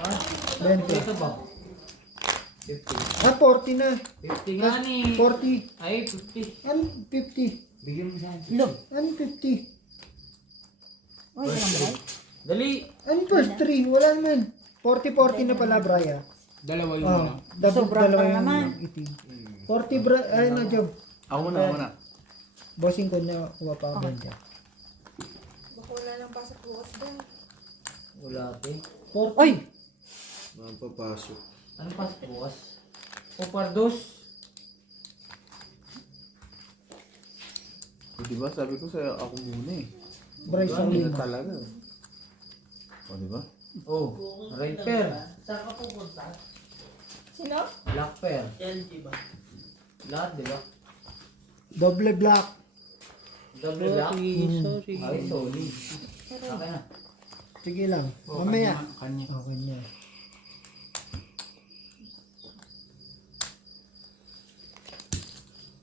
Ha? 20. Ito ba? 50. Ah, 40 na. 50 nga ni. 40. Ay, 50. Ano 50? Bigyan mo sa akin. Look. Ano 50? Uy, walang Bray. Dali. Ano first 3? Wala naman. 40-40 na pala, Braya. Dalawa yung Oh, ano. Sobra dalawa pa yung naman. itim. 40 ay na job. Ako muna. Bossing ko na kuha pa ako dyan. Baka wala lang pasok bukas dyan. Wala ate. 40. Uy! Papasok. Ano pa bukas? Popardos. Diba sabi ko sa'yo ako muna eh. Bryce ang Hindi lima. talaga. O diba? Oh, red pair. Sino? Black pair. Lahat, di ba? Double black. Double black. Sorry. Ay, sorry. Okay na. Sige lang. Mamaya. Kanya. Okay niya.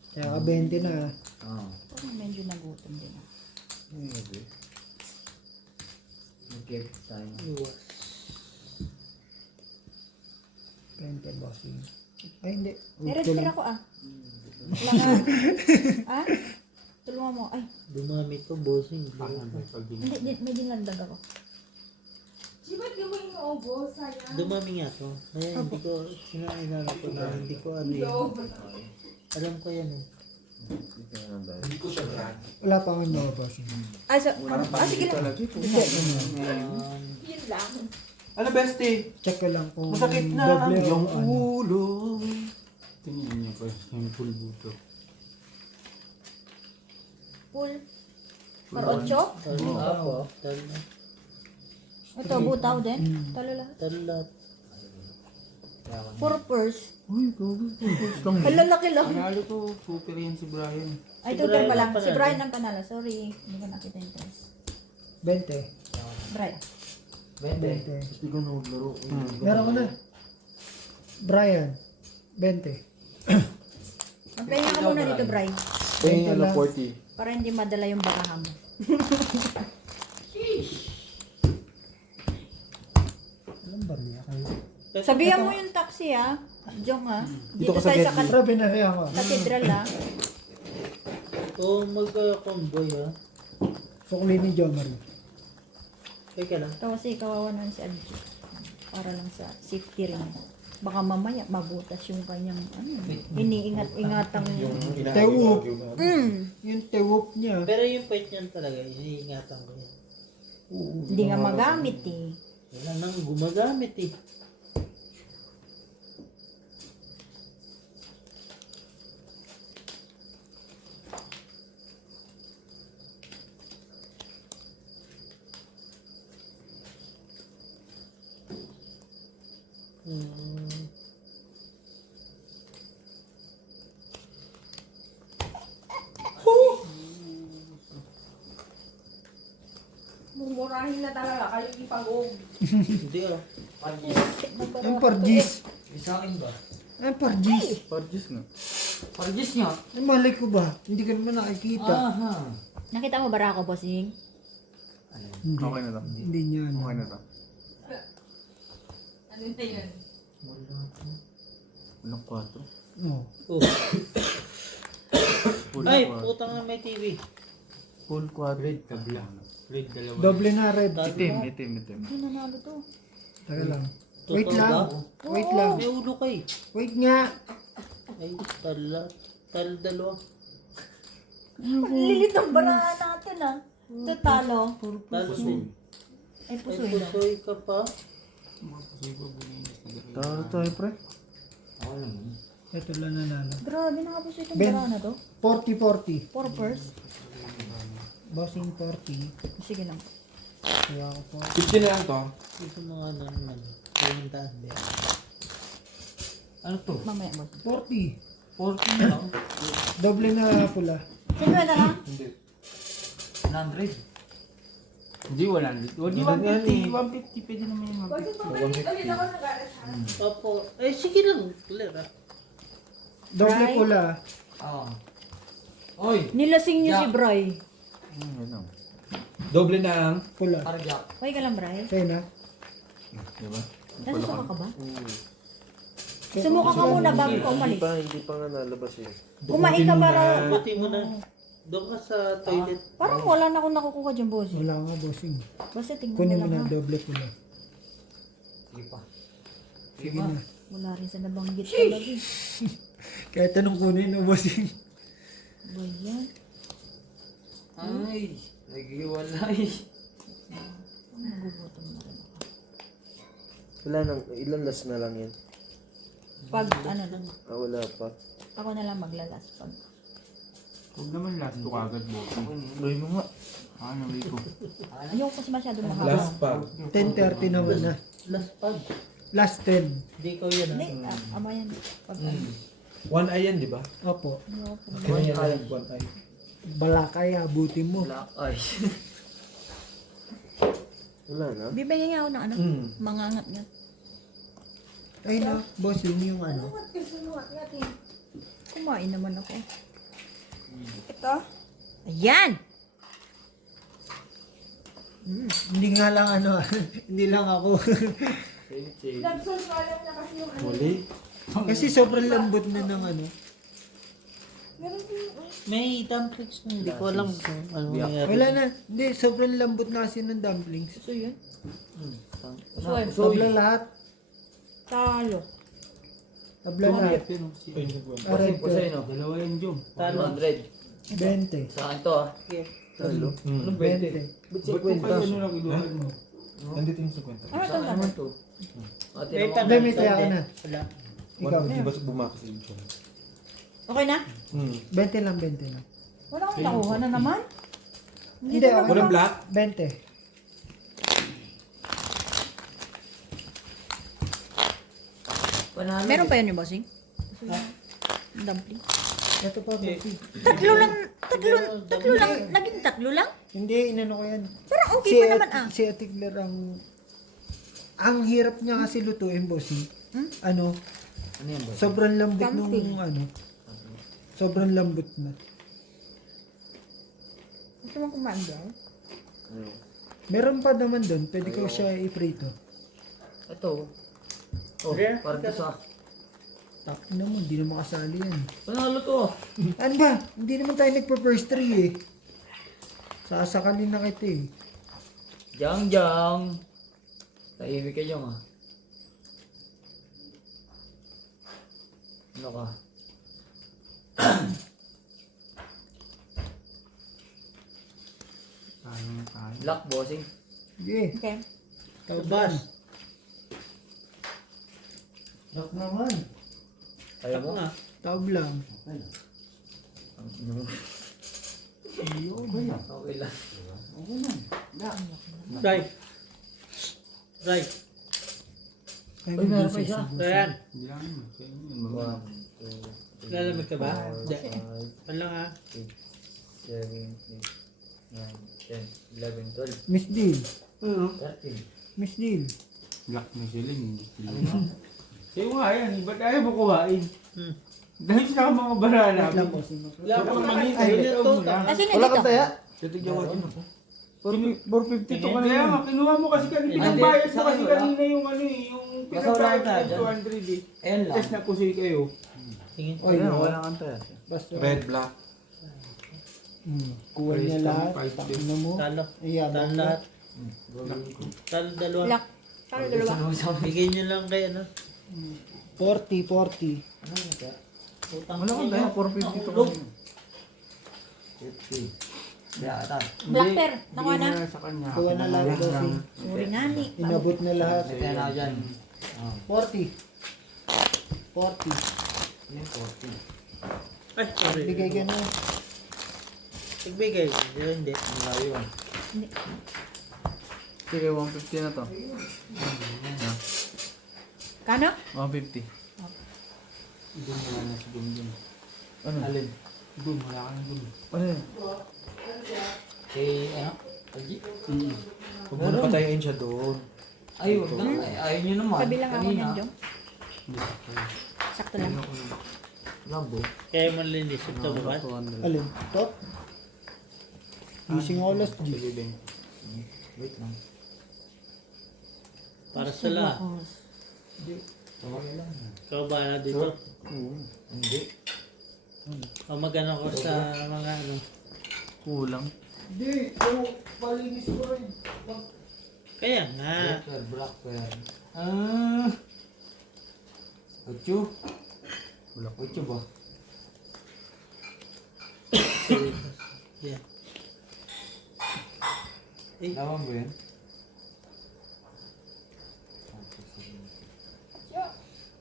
Kaya ka 20 na. Oo. Parang medyo nagutom din ah. Mag-gift tayo. 20 bossing. Ay hindi. Meron ako ah. Wala nga. Ah? Tulungan mo. Ay, Dumami to, bossing. hindi, may dinagdag ako. Di ba't di mo inuubos? Sayang. Dumami nga to. Kaya hindi ko, sinainan ko na hindi ko ano yun. Alam ko yan eh. Wala pa nga no bossing. Ay, so, sige lang. Yun lang. Ano bestie? Check ko lang kung Masakit na double o yung ano. ulo. Tingnan niyo pa yung full buto. Full. Par 8. Talo Oo. ako. Talo. Ito, butaw din. Talo lahat. Talo lahat. 4 purse. Uy, gogo. Lang. Ang lalaki lang. Panalo to. Super yan si Brian. Ay, Si ito Brian pa lang. ang Si panalo. Brian ang panalo. Sorry. Hindi ko nakita yung test. 20. Brian. 20. 20. Tapos di ko na maglaro. Meron ko na. Brian. 20. Magpahinga ka muna dito, Brian. Tingin lang. na 40. Para hindi madala yung bakahan mo. Alam ba niya kayo? Sabihan mo yung taxi ah. Jong ah. Dito ka sa tayo sa Getty. Grabe na rin ako. katedral ah. Kung magka-convoy ha. Sukli ni Jo Marie. Teka lang. Ito kasi kawawa naman si Adji. Para lang sa safety rin. Baka mamaya mabutas yung kanyang iniingat-ingatang Tewop. mm, Yung tewop niya. Pero yung point niyan talaga, iniingatan ko yan. hindi nga magamit eh. Wala nang gumagamit eh. Hmm. Mumurahin na talaga kayo ipag-ug. Hindi ah. Ang pargis. Sa akin ba? Ang pargis. Pargis nga. Pargis niya. Ang malay ko ba? Hindi ka naman nakikita. Aha. Nakita mo ba ako, bossing? Hindi. Okay na to. Hindi niya ano. Okay na to. Ano na yun? Walang 4. Oh. Oh. Ay, putang na may TV. Full 4. Red kabla. Red dalawa. Doble na red. Itim. Hindi nanalo to. Taga lang. Totoo Wait lang. ba? Wait lang. May ulo kay. Wait nga. Ay, dalawa. Lilit ang barahan natin ah. Ito talo. Talo din. Ay, Ay, pusoy na. pusoy ka pa. Tara tayo pre. Ako lang yun. Ito lang nanalo. Grabe, nakapusoy itong Ben. barahan na to. 40-40. 4 purse. Bossing 40. Sige lang. Kaya ako po. 50 na lang to. Ito mga ano naman. Kalintaan din. Ano to? Mamaya, boss. 40. 40 na lang. Doble na pula. Sino na lang? Hindi. 100. Hindi, 100. Hindi, 150. 150 pwede naman yung Kasi pabalik ulit ako ng garas. Opo. Ay, sige lang. Clear ah. Doble Right. pula. Oo. Oy! Nilasing niyo si Bray. Yan lang. Doble na lang. Pula. Parjak. Okay ka lang, Bray? Sa'yo na. Diba? Nasusuka ka ba? Hmm. Sumuka ka muna bago ka Hindi umalis. pa, hindi pa nga nalabas eh. Kumain ka para... Buti mo na. Doon ka sa toilet. Parang wala na akong nakukuha dyan, boss. Wala nga, bossing. Basta tingnan Kunin mo mo lang na, ha. doble ko na. Sige pa. Sige na. Wala rin sa nabanggit talaga. Kahit anong kunin mo, bossing. Ba yan? Ay, naghiwalay. Magugutom na rin ako. Wala nang, ilan last na lang yan? Pag ano lang, Ah, wala pa. ako na lang maglalas pag. Huwag naman last to kagad mo. Loy mo nga. Naway ko. Ayoko kasi masyado mahaba. Last pag. 10:30 naman na. Last pag. Last 10. Hindi ko yun Hindi, ama yan. Pag ano. One eye yan, di ba? Opo. Ayoko. One eye. One eye. Balakay, abutin mo. Black eyes. Wala na. Bibigyan nga ako ng ano, mangangat nga. Ay na, bossing yung ano. Kumain naman ako. Ito? Ayan! Hindi nga lang ano, hindi lang ako. Nagsusualat na kasi yung ano. Muli. Kasi sobrang lambot na ng ano. Ganun din. May dumplings na hindi ko alam kung ano nangyari. Wala na. Hindi, sobrang lambot na kasi ng dumplings. Ito yun? Soy. Tabla lahat. Talo. Tabla lahat. Aray ko. Pusay, no? Dalawa yan, Jom. 100. 20. Sa akin to, ah. Talo. Anong 20? 20. Ba't Ba't mo kayo ano lang iluwag mo? Nandito yung 50. Ano ito? Sa akin naman to. Ate May naman. Hindi, may saya ka na. Wala. Ikaw. Di ba bumakas yung Jom? Okay na? 20 lang, 20 lang. Wala akong nakuha na naman. Hindi, naman ako Walang ako- black? 20. Panalo. Meron pa yun yung bossing? Dumpling. Ito pa, bossing. Tatlo lang, naging tatlo lang? Hindi, inano ko yan. Parang okay pa naman ah. Si Atigler ang hirap niya kasi lutuin, bossing. Ano, Ano yan, boss? sobrang lambot Dumpling. nung ano. Sobrang lambot na. Gusto mo kumain dyan? Meron pa naman doon, pwede ko siya iprito. Ito. Oh, parang to sa... Tak na mo, hindi na makasali yan. Panalo to. Ano ba? Hindi naman tayo nagpa-first three eh. Sasakalin na kita eh. Jang. Tahimik kayo, ah. Ano ka? Sayang tayo. Black bossing. Sige, Okay. taubas. Lock naman. Kaya mo? nga. Taub lang. Okay lang. Right. Right. Kaya Uy, meron pa siya. Ryan, Hindi lang yun. Kaya yun. 1, 2, 3, lalamig ka ba? Hindi. 5, Ano lang ha? 6, 7, 8, 9, 10, 11, 12, Miss Deal. 13. Miss Deal. Black na sila. Hindi sila. Sa'yo nga yan. Ba't ayaw mo kuhain? Dahil sa mga barala. Wait lang po, sino? Wala akong mangita. Ay, Yun yung total. Kasi na Wala dito. kang taya? Titigyan ako. 452 ka na Kaya yan. nga, kinuha mo kasi kanina. Hindi, Pinagbayad mo sa kasi akin wala. kanina yung ano eh. Yung Basta wala pinagbayad kang mo taya 200 eh. Ayan lang. Tapos napusoy kayo. Tingin. Oy, Wala kang taya. basta. black. Kuha niya lahat. Five days. Takina mo. Talo. Ayan. Talo lahat. Talo dalawa. Black. Talo dalawa. Bigay nyo lang kay ano. 40, 40. Ano yung taya? Utang Wala kang taya, 452 ka na. 50. Kaya ata. Black pair. Nakuha na. Bigyan sa kanya. Kuha na lahat, bossing. Sorry nga ni. Inabot na lahat. Kaya na ako dyan. 40. 40. Yan, 40. Ay, sorry. Bigay ka na. Nagbigay. Hindi. Ang layo ah. Sige, 150 na to. Kano? 150. Doon wala na si Gumgum. Ano? Alin? Doon, wala ka na doon. Ano yun? Kay, ano? Algi? Huwag mo na patayin siya doon. Ay, wag na. Ay, ayaw nyo naman. Kabilang ako Kanina. niyan, Jong. Hindi sa kayo. Sakto lang. Lambo. Kaya mo linis ito ba? Alin? Top? Using all last G. Wait lang. Para sa lahat. Ikaw ba dito? Hindi. O magano ko sa mga ano? Kulang. Hindi, yung palinis ko rin. Kaya nga. Black pen. Ah. Ocho. Ocho ba? Yan. Lawan ba yan?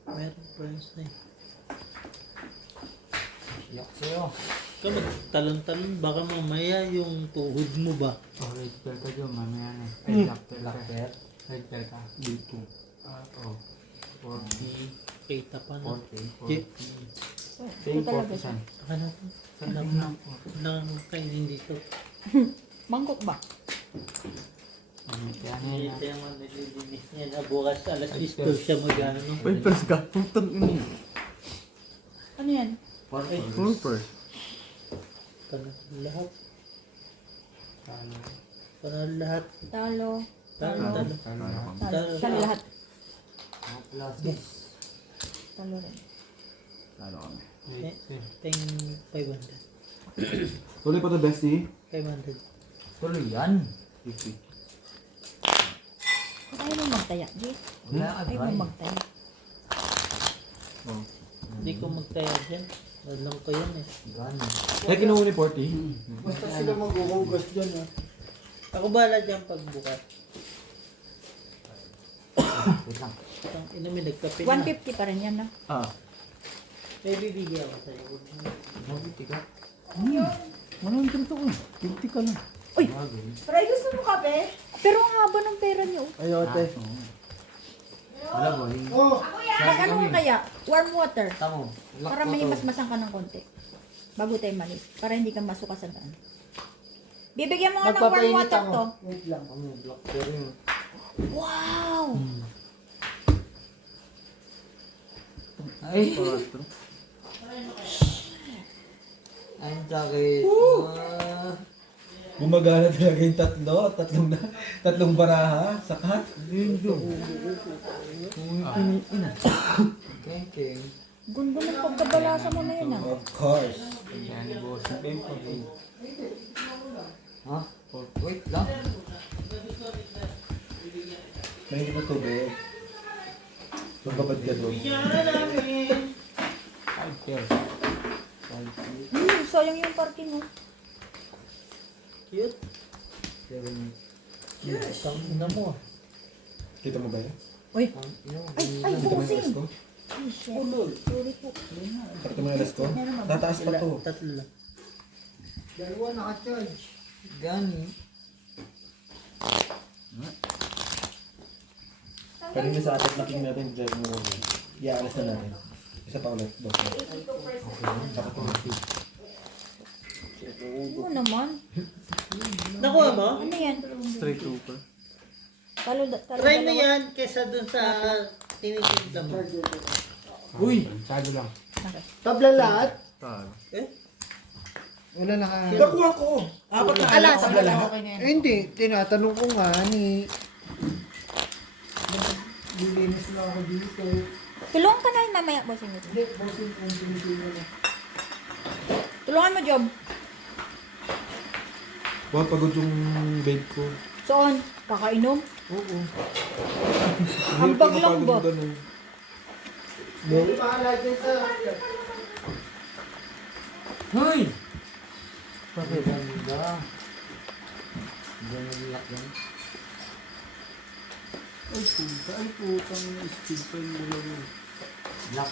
Meron friends na eh. Yak sa'yo. Ikaw magtalon-talon, baka mamaya yung tuhod mo ba? Oh, red pill ka dyan, mamaya na. Black pill ka. Red pill ka. Dito. Oh. 40. Kita pa na. 40. Jeep. Ito talaga siya. Baka natin. Alam na. Nakakainin dito. Mangkok ba? Kaya na Hindi yan. tayo man nililinis niya na bukas alas 10 siya mag-ano. Papers ka. Putang ini. Ano yan? Papers. Panalo lahat. Panalo lahat. Talo. Talo. Talo. Talo. Talo lahat. Mga plastic. Talo rin. Peng 500. Tuloy pa to, bestie. 500. Tuloy yan. 50. Ayaw mo magtaya, G. Wala ka Ayaw dry. mo magtaya. Hindi ko magtaya dyan. Alam ko yan eh. Gani. Kaya kinuha ni 40. Basta sila maghuhugas dyan ha. Ako bahala dyan pagbukas. Wait lang. Itong inumin nagkape na. 150 pa rin yan, no? Ah. May bibigyan ako sa'yo. Mabiti ka. Manong ganito ko. 50 ka lang. Pero gusto mo kape? Pero ang haba ng pera niyo. Ayaw ate. Wala boy. Oh, Mag-ano ka kaya? Warm water. Tamo. Para may masmasan ka ng konti. Bago tayo malis. Para hindi ka masuka sa daan. Bibigyan mo nga ng warm magpapainit water ako. to. Wait lang. Ano, black pen. Wow! Ay. Ang sakit. Gumagana talaga yung tatlong baraha, sakat. King. Gundo ng pagkabalasa mo na yun, ah. Of course. Yan, boss. Ha? Wait lang. May na tubig. Magbabad ka doon. Sayang yung parking mo. Cute. 7. Ang ina mo ah. Kita mo ba yan? Uy! Ang ino. Ay, Kita mo yung alas pusing! ko? Ay, shit. Sorry po. Kita mo yung alas ko? Tataas pa to. Tatlo lang. Dalawa naka-charge. Gani. Kanina sa atat na king natin, drive mo ko. Iaalas na natin. Isa pa ulit. Boss. Tsaka to. Ano naman? Nakuha mo? Ano yan? Straight over. Talo Try mo dalawa. yan kesa dun sa tinitimpla mo. Uy! Sado lang. Tabla lahat? Talo. Wala naka... Nakuha ko! Apat na alas! Tabla lahat. Eh, hindi, tinatanong ko nga ni... Lilinis lang ako dito. Tulungan ka na yun mamaya, bossing mo. Hindi, bossing kung sinisino na. Tulungan mo, Job. Wow, pagod yung babe ko. Saan? Kakainom? Oo. Ambag lang ba? Hindi bahala dyan sa... Hoy! Bakit? Ganda. Ganda lock yan. Ay, puta. Ay, putang speed pa yung ulo mo. Black.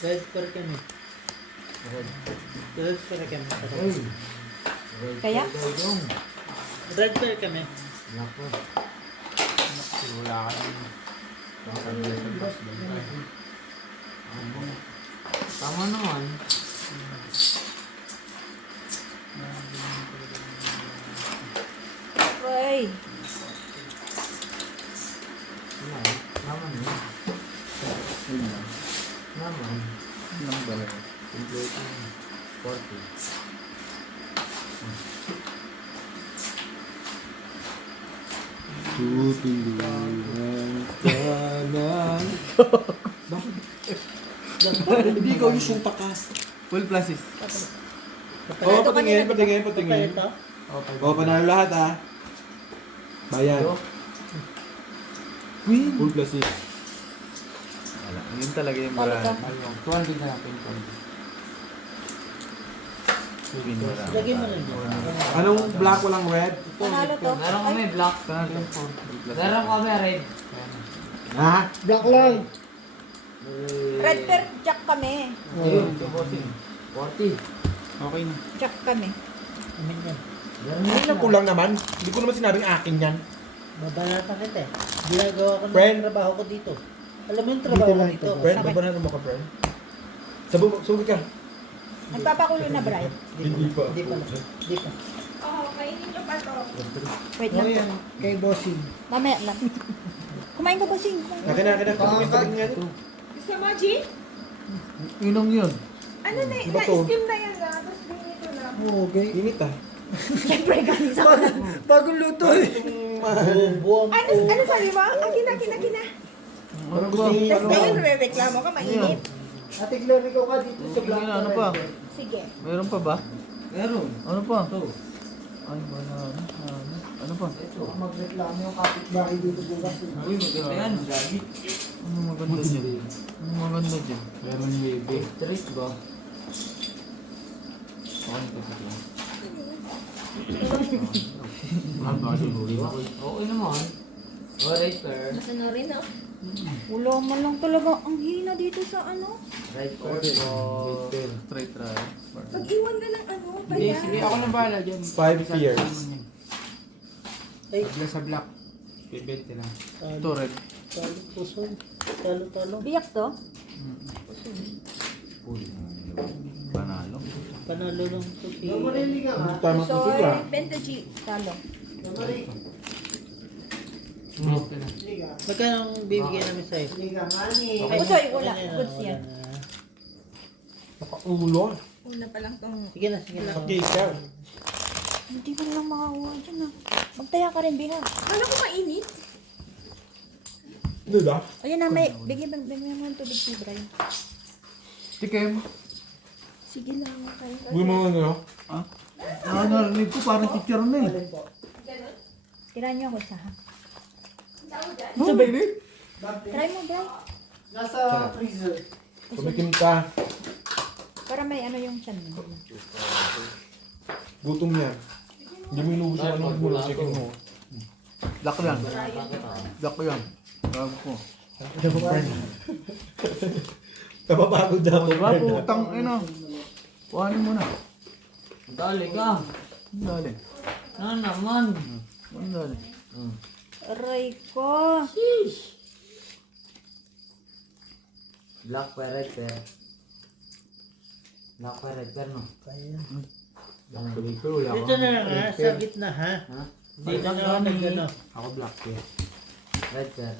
Red per kami. Red per kami. Uy! Kaya? Red per kami. Black po. Wala ka na. Tama naman. Ay. Naman yun. Naman. Nang ba? Complete yung 40. Tutulungan ka na. Bakit? Hindi ko yung takas. Full pluses. Oo, patingin. Ito? Oo, panalo lahat ah. Bayan. Queen. Full pluses. Wala. Yun talaga yung Talo marami. to. 200 na lang, 20. Queen marami. Lagyan mo lang. Anong black walang red? Panalo to. Meron kami black. Meron kami red. Ha? Black lang. Red pair, jack kami. Ayun, 40. Okay na. Jack kami. Amin yan. Hindi lang kulang naman. Hindi ko naman sinabing akin yan. Babanatan kita eh. Ginagawa ko Friend. ng trabaho ko dito. Alam mo yung trabaho ko dito? Friend, babanatan mo ka, friend? Sabog ka. Nagpapakulo na, Brian. Hindi pa. Hindi pa. Hindi pa. Oo, kainin nyo pa to. Wait O lang. yan, kay bossing. Mamaya lang. Kumain ka, bossing. Akin na. Tabing nga ito. Gusto mo, G? Inong yun. Ano na, Iba to. na-steam na yan na. Tapos binito na. Oo, okay. Init ah. Siyempre, galing sa kanan. Bagong luto eh. Buwang Ano sabi mo? Akin na. Ano ba? Tapos ngayon, reklamo ka, mainit. Ate Glory ko ka dito sa Black. Ano pa? Sige. Meron pa ba? Meron. Ano pa? Ay, wala. Ano pa? Baka magreklamo yung kapitbahay dito bukas. Uy, maganda yan. Gabi. Ano maganda dyan? Ano maganda dyan? Meron baby. Straight ba? Okay, okay naman. Alright, sir. Nasa na rin, ah. Wala mo lang talaga. Ang hina dito sa ano. Right, sir. Straight try. Pag-iwan na ng ano, Hindi, paya. sige, ako nang bahala dyan. 5 years. Ay, Pagla sa black. 20 lang. Ito red. talo, puso. Talo. Biyak to. Panalo. Panalo lang ito. Marili ka nga. Tama So, po siya. Benta G. Talo. Okay na. Magkano ang bibigyan namin sa'yo? Hindi ka nga ni. Pusoy, wala. Goods yan. Nakaulo. Una pa lang tong... Sige na. Okay, siya. Hindi ko na lang makakuha dyan ah. Magtaya ka rin, Biha. Ano ko mainit? Hindi ba? Ayan na, may bigyan mo ng tubig si Brian. Tikem. Sige lang, kain ka. Huwag mo ano. Ah, narinig ko parang teacher na eh. Tirahan niyo ako isa ha. No, baby. Try mo, Brian. Nasa freezer. Kumikim ka. Para may ano yung chan mo. Gutom yan. Hindi mo inubos yung anong mula chicken mo. Black yan. Black yan. Bago ko. Napapagod na ako. Diba, putang ina. Kuhanin mo na. Dali ka. Ang dali. Na naman. Ang dali. Aray ko. Black pair, red pair. Black pair, red pair, no? Kaya. Wala Dito na lang ha, sa gitna ha. Ha? Dito na lang nag-ano. Ako black pair. Red pair.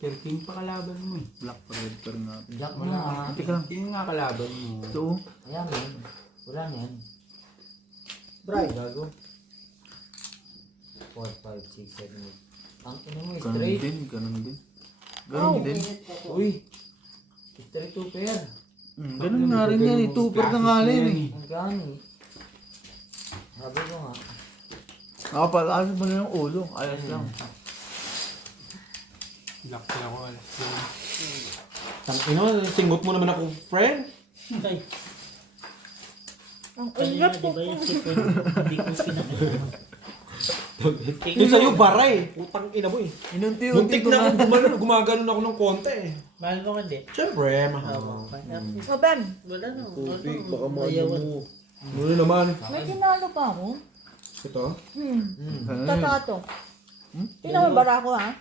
King pa kalaban mo eh. Black pa red pa rin natin. Black mo na. Teka lang. King nga kalaban mo. Ito oh. Ayan yan. Wala na yan. Brian. Gago. 4, 5, 6, 7, 8. Ang ina mo, Ganun straight. din. Ganun din. Ganun din. Uy. Straight 2 pair. Ganun nga rin yan eh. Two-pair na nga rin eh. Ang gani. Sabi ko nga. Nakapalakas mo na yung ulo. Ayos lang. Black pair ako alas. Tangino, singgot mo naman ako, friend. Ay, Ang kanina ulap di ko. ba yung sipin? Hindi ko kinakain. Yung sa'yo, bara eh. Putang ina mo eh. Inunti-unti Muntik ko na nga. ako gumaganon ako ng konti eh. Mahal mo hindi? Siyempre, mahal. O, Ben. Wala na. Tubig, Ano, baka ayawan. mo. Ano naman? May tinalo pa ako. Ito? Ganun yun. Tatato. Tingnan mo bara ko ha.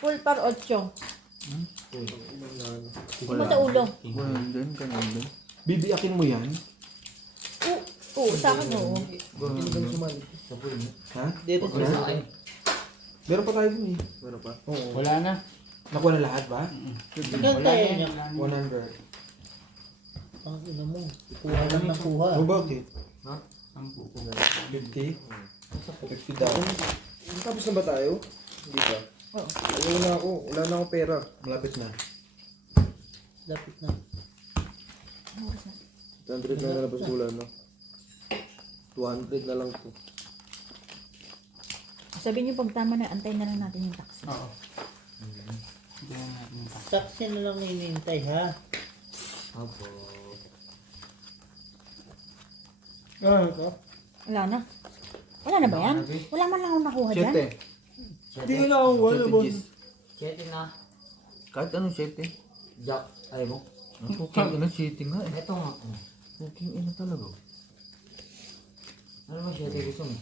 Full par 8. Mo sa ulo. Ganun din. Ganun din. Bibiyakin mo yan? Oo, sa akin oo. Ha? Dito Wala. sa Meron pa tayo dun eh. Meron pa? Oo. Wala na. Nakuha na lahat ba? Magkano tayo niya? 100. Ang ina mo. Kuha lang ng kuha. O bakit? Sampu. 50? 50 daw. Tapos na ba tayo? Hindi pa. Oo. Ayaw na ako. Wala na akong pera. Malapit na. Lapit na. Ano oras na? 100 na nalabas ulan, no? 200 na lang to. Sabihin niyo pag tama na, antayin na lang natin yung taxi. Oo. Hindi na natin yung taxi. Taxi na lang hinihintay ha. Opo. Wala na. Wala na ba yan? Wala man lang akong nakuha dyan. Hindi na ako wala ba? Siyete na. Kahit anong siyete. Jack, ayaw mo? Okay, ina siyete nga eh. Ito nga. Okay, ina talaga. Ano ba siyete gusto mo?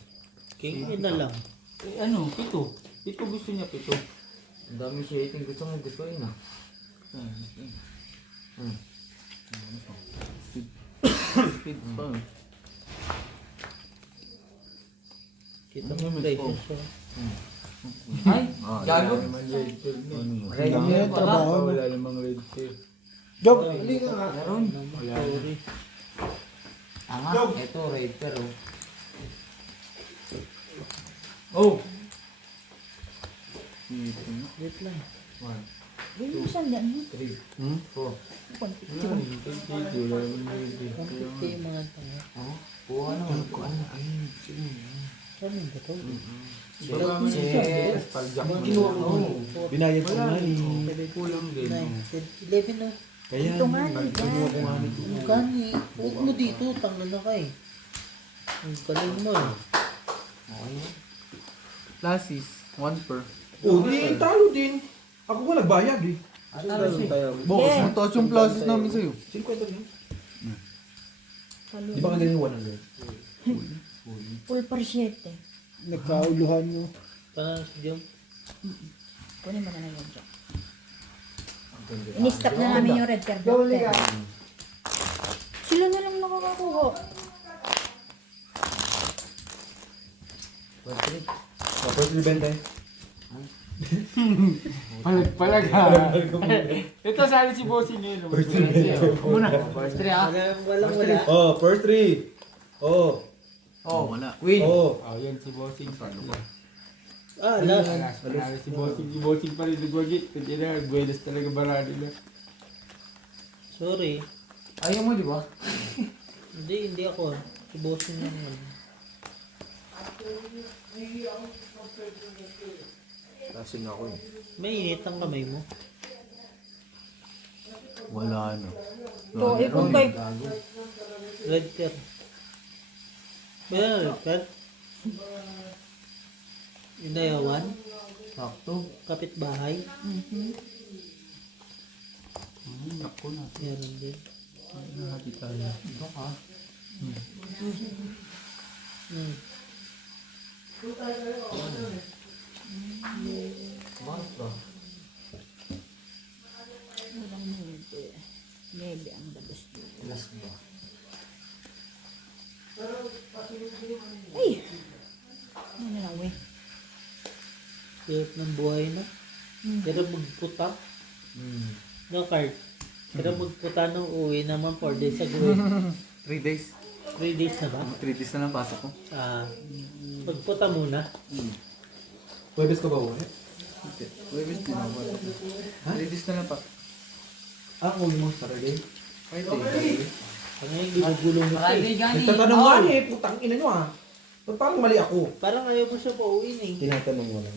King na lang. Eh ano, pito. Pito gusto niya, pito. Ang dami siyete gusto mo gusto ina. Speed pa. Kita mo places so. Ay, gago. Red Ang hair yan, pala. trabaho mo. Wala namang red hair. Job, hindi ka nga. Meron. Sorry. Anga, ito red hair oh. Oh! Wait lang. 1, Hindi mo siya yan. 3, 4. 150 yung mga tanga. Oh, kuha naman. Kuha na. Ayun, sige. Ano ba to? Cheers. Kinuha ko. Binayad ko nga ni. Kulang din. 9, 10, 11 na. Kaya, Ito nga ni kinuha ko nga ni. Kani, huwag mo dito, tanga na kay. Ang galing mo eh. Classes, 1 per. Oh, di, talo din. Ako nga nagbayad eh. Boss, mataas yung classes namin sa'yo. 50 din. Talo. Di ba ka ganyan 100? Full per 7. Nagkauluhan mo. Parang si Jom. Kunin mo na lang yan dyan. In-stop na namin yung red card. Sila na lang nakakakuha. Tapos 20. Palag ha. Ito sali si Bossing ngayon. Muna. First 3 ah. Walang wala. Oh, first 3. Oh. Oh, wala. Win. Oh. Oh, yan si Bossing. Ah, last. Panalo si Bossing. Si Bossing pa rin nagwagi. Kasi na, buenas talaga barado na. Sorry. Ayaw mo, di ba? Hindi ako. Si Bossing naman. Lasing ako eh. May init ang kamay mo. Wala na. So, kung kay... Red card. Wala na red card. Inayawan. Sakto. Kapitbahay. Ako na. Meron din. Nahati tayo. Ito ka. Hmm. Bakit ba? Walang maybe. Maybe ang labas dito. Last ba? Ay! Ano na lang, eh. Hirap ng buhay na. Hirap magputa. No card. Hirap magputa nung uwi naman 4 days ago. 3 days. 3 days na ba? 3 days na lang pasok ko. Magputa muna. Pwede ka ba uwi? Webis din ako. 3 days na lang pa. Ah, uwi mo sa Saturday? Ano yung ginugulong mo ito eh. Nagtatanong nga niya eh, putang ina nyo ah. Ba't parang mali ako? Parang ayaw mo siya pauwiin eh. Tinatanong mo lang.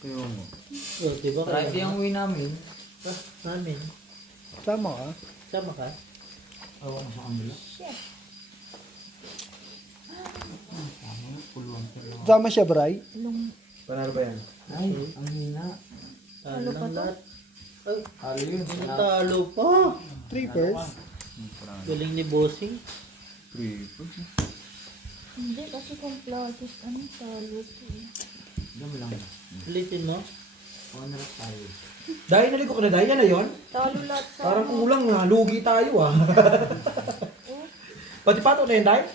Kaya mo. O, diba? Friday ang uwi namin. Namin. Tama ka? Sama ka? Awa ko sa kanila. Shit. Puluhan ka lang. Tama siya, Bray? Long... Panalo ba yan? Ay, ang hina. Talo pa to? lahat. Ay, Halo yun. talo pa. 3 pairs? Galing ni Bossing. 3. Hindi, kasi kung classes, ano, talo po. Dami lang. Ulitin mo. 100 tayo. Dahil naligo ka na dahil yan na yun? Talo lahat sa... Parang kulang nga, lugi tayo ah. Pati pato na yun dahil?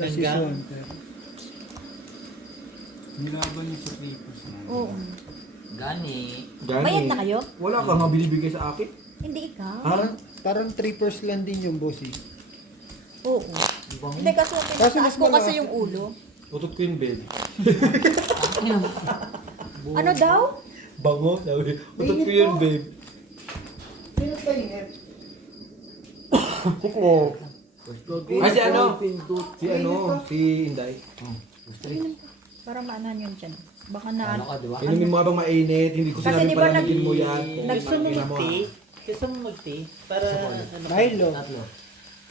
This is Hanggang. 1 pair. Nilaban niyo sa papers na. Oo. Gani. Bayad na kayo? Wala ka nga binibigay sa akin. Hindi ikaw? Parang 3 pairs lang din yung boss eh. Oo. Hindi, kasi ang Kaso pinataas mas ko kasi malakas. yung ulo. Utot ko yun, babe. Ano daw? Bango, sabi. Utot ko yun, babe. Sino tainit? Kuko. Ay, si ano? Si Inday. Para maanan yun dyan. Baka na Ano ka, di ba? Inumin mo habang mainit, hindi ko Kasi sinabi di ba palamigin mo yan. Gusto mo Ina mo, mag-tea? Gusto mo mag-tea? Para ano? Milo. Tatlo.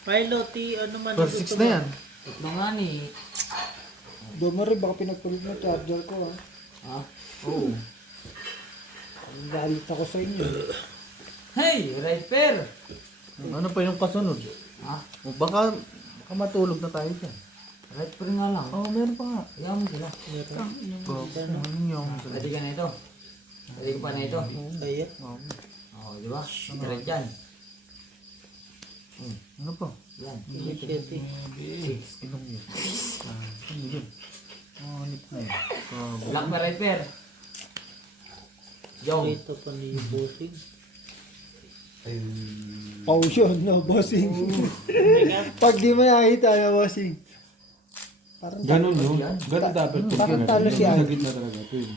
Milo, tea, ano man. Per gusto 6 mo. na yan. Tatlo nga ni. Domari, baka pinagpalit na charger ko ha. Ha? Oo. Galit ako sa inyo. Hey, Riper! Ano pa yung kasunod? Ha? O baka matulog na tayo dyan. Riper nga lang. Oo, meron pa nga. Ayaw mo sila. Ano yung pwede ka na ito. Pwede ko pa na ito. Kaya. Oo, di ba? Direct dyan. Ano pa? Yan. Initiative. Inom yun. Ano yun? Nip na yun. Black na Riper. Yo. Ito pa ni Bossing. Pausion na, bossing. Pag di mo nakita na, bossing. Parang Ganun yun. Ganun dapat. Parang talo si Sa Al. gitna talaga. Ito yun.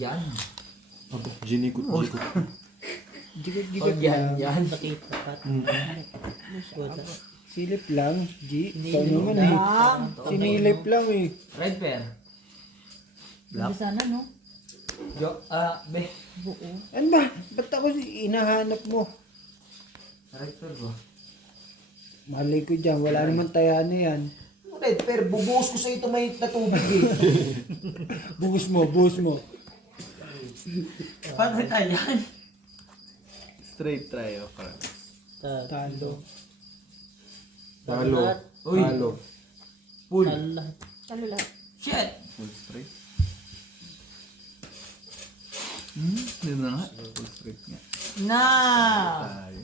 Yan. Ako, ginikot. Jigod-jigod Yan, lang. yan. Nakita ka. Wala. Silip lang, G. Ikaw naman eh. Sinilip lang eh. Riper. Hindi sana, no? Yo, be. Buo. Ano ba? Ba't ako inahanap mo? Riper ba? Malay ko dyan, wala naman tayaan na yan. Riper, bubuhos ko sa ito may natubig eh. Buhos mo, buhos mo. Paano tayo yan? Straight try. Talo. Talo. Uy. Talo. Full. Lahat. Talo lahat. Shit! Full straight. Hindi na nga. Full straight nga. Na! Tayo.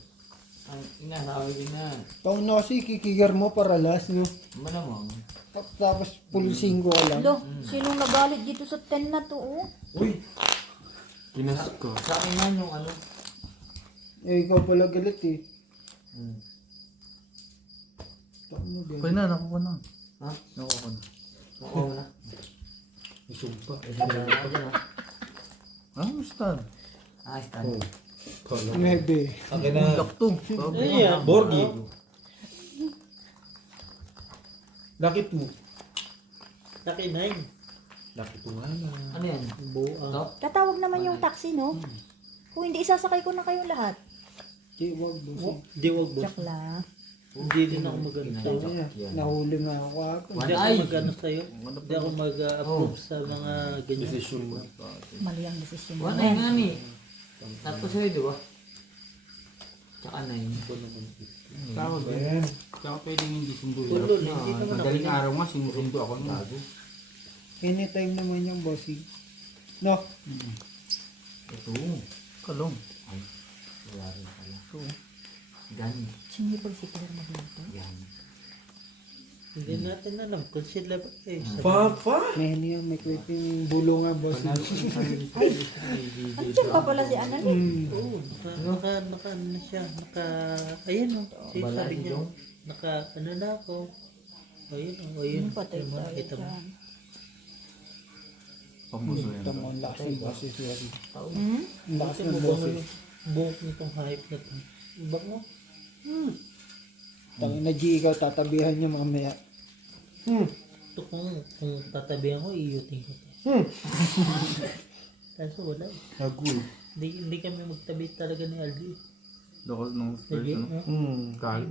Ang inasabi din na. Taon na kasi kikigar mo para last, no? Malamang. Tapos full 5 ka lang. Lo, sinong nagalit dito sa 10 na to, oh? Uy! Kinas ko. Sa akin yan yung ano. Eh, ikaw pala galit eh. Taon mo din. Pwede na, nakuha na. Ha? Nakuha na. Oo na. Isumpa. Stand. Stand. Maybe. Akin na. Dakto. Ayan. Borgi. Lucky 2. Laki 9. Lucky 2 nga na. Ano yan? Buo. Tatawag naman yung taxi, no? Kung hindi, isasakay ko na kayo lahat. Di, wag bossing. Di wag boss. Joke lang. Hindi din ako mag-ano sa'yo. Ayan, nahuli nga ako ako. Hindi ako mag-ano sa'yo. Hindi ako mag-approve sa mga ganyan. Decision mo. Mali ang desisyon mo. Wala nga ni. Tapos sa'yo, di ba? Tsaka 9. Tama ba yan? Tsaka pwedeng hindi sundo yun. Ulol, hindi naman ako. Madaling araw nga, sinusundo ako ng gago. Anytime naman yung bossing. No? Ito. Kalong. Ay. Wala rin pala. Ito. Gan. Sinipag si Claire magluto. Yan. Hindi natin alam kung sila ba eh. May ano yan, may kwento yung bulungan bossing. Andiyan pa pala si Anan eh. Oo, naka ano na siya, ayun o, Bala sabi si niya, Jong. ano na ako. Ayun o, ayun. Patay tayo Makita mo. dyan. Pambuso yan. Tama, ang lakas ng boses yan. Hmm? Ang lakas Kasi ng mo boses. buhok nitong hype na to. Iba mo? Tangin na G, ikaw tatabihan niya mamaya. Ito kung tatabihan ko, iyutin ko. Kaso wala eh. Agul. Hindi kami magtabi talaga ni Aldi. Dako nung first Sige, ano. Kali.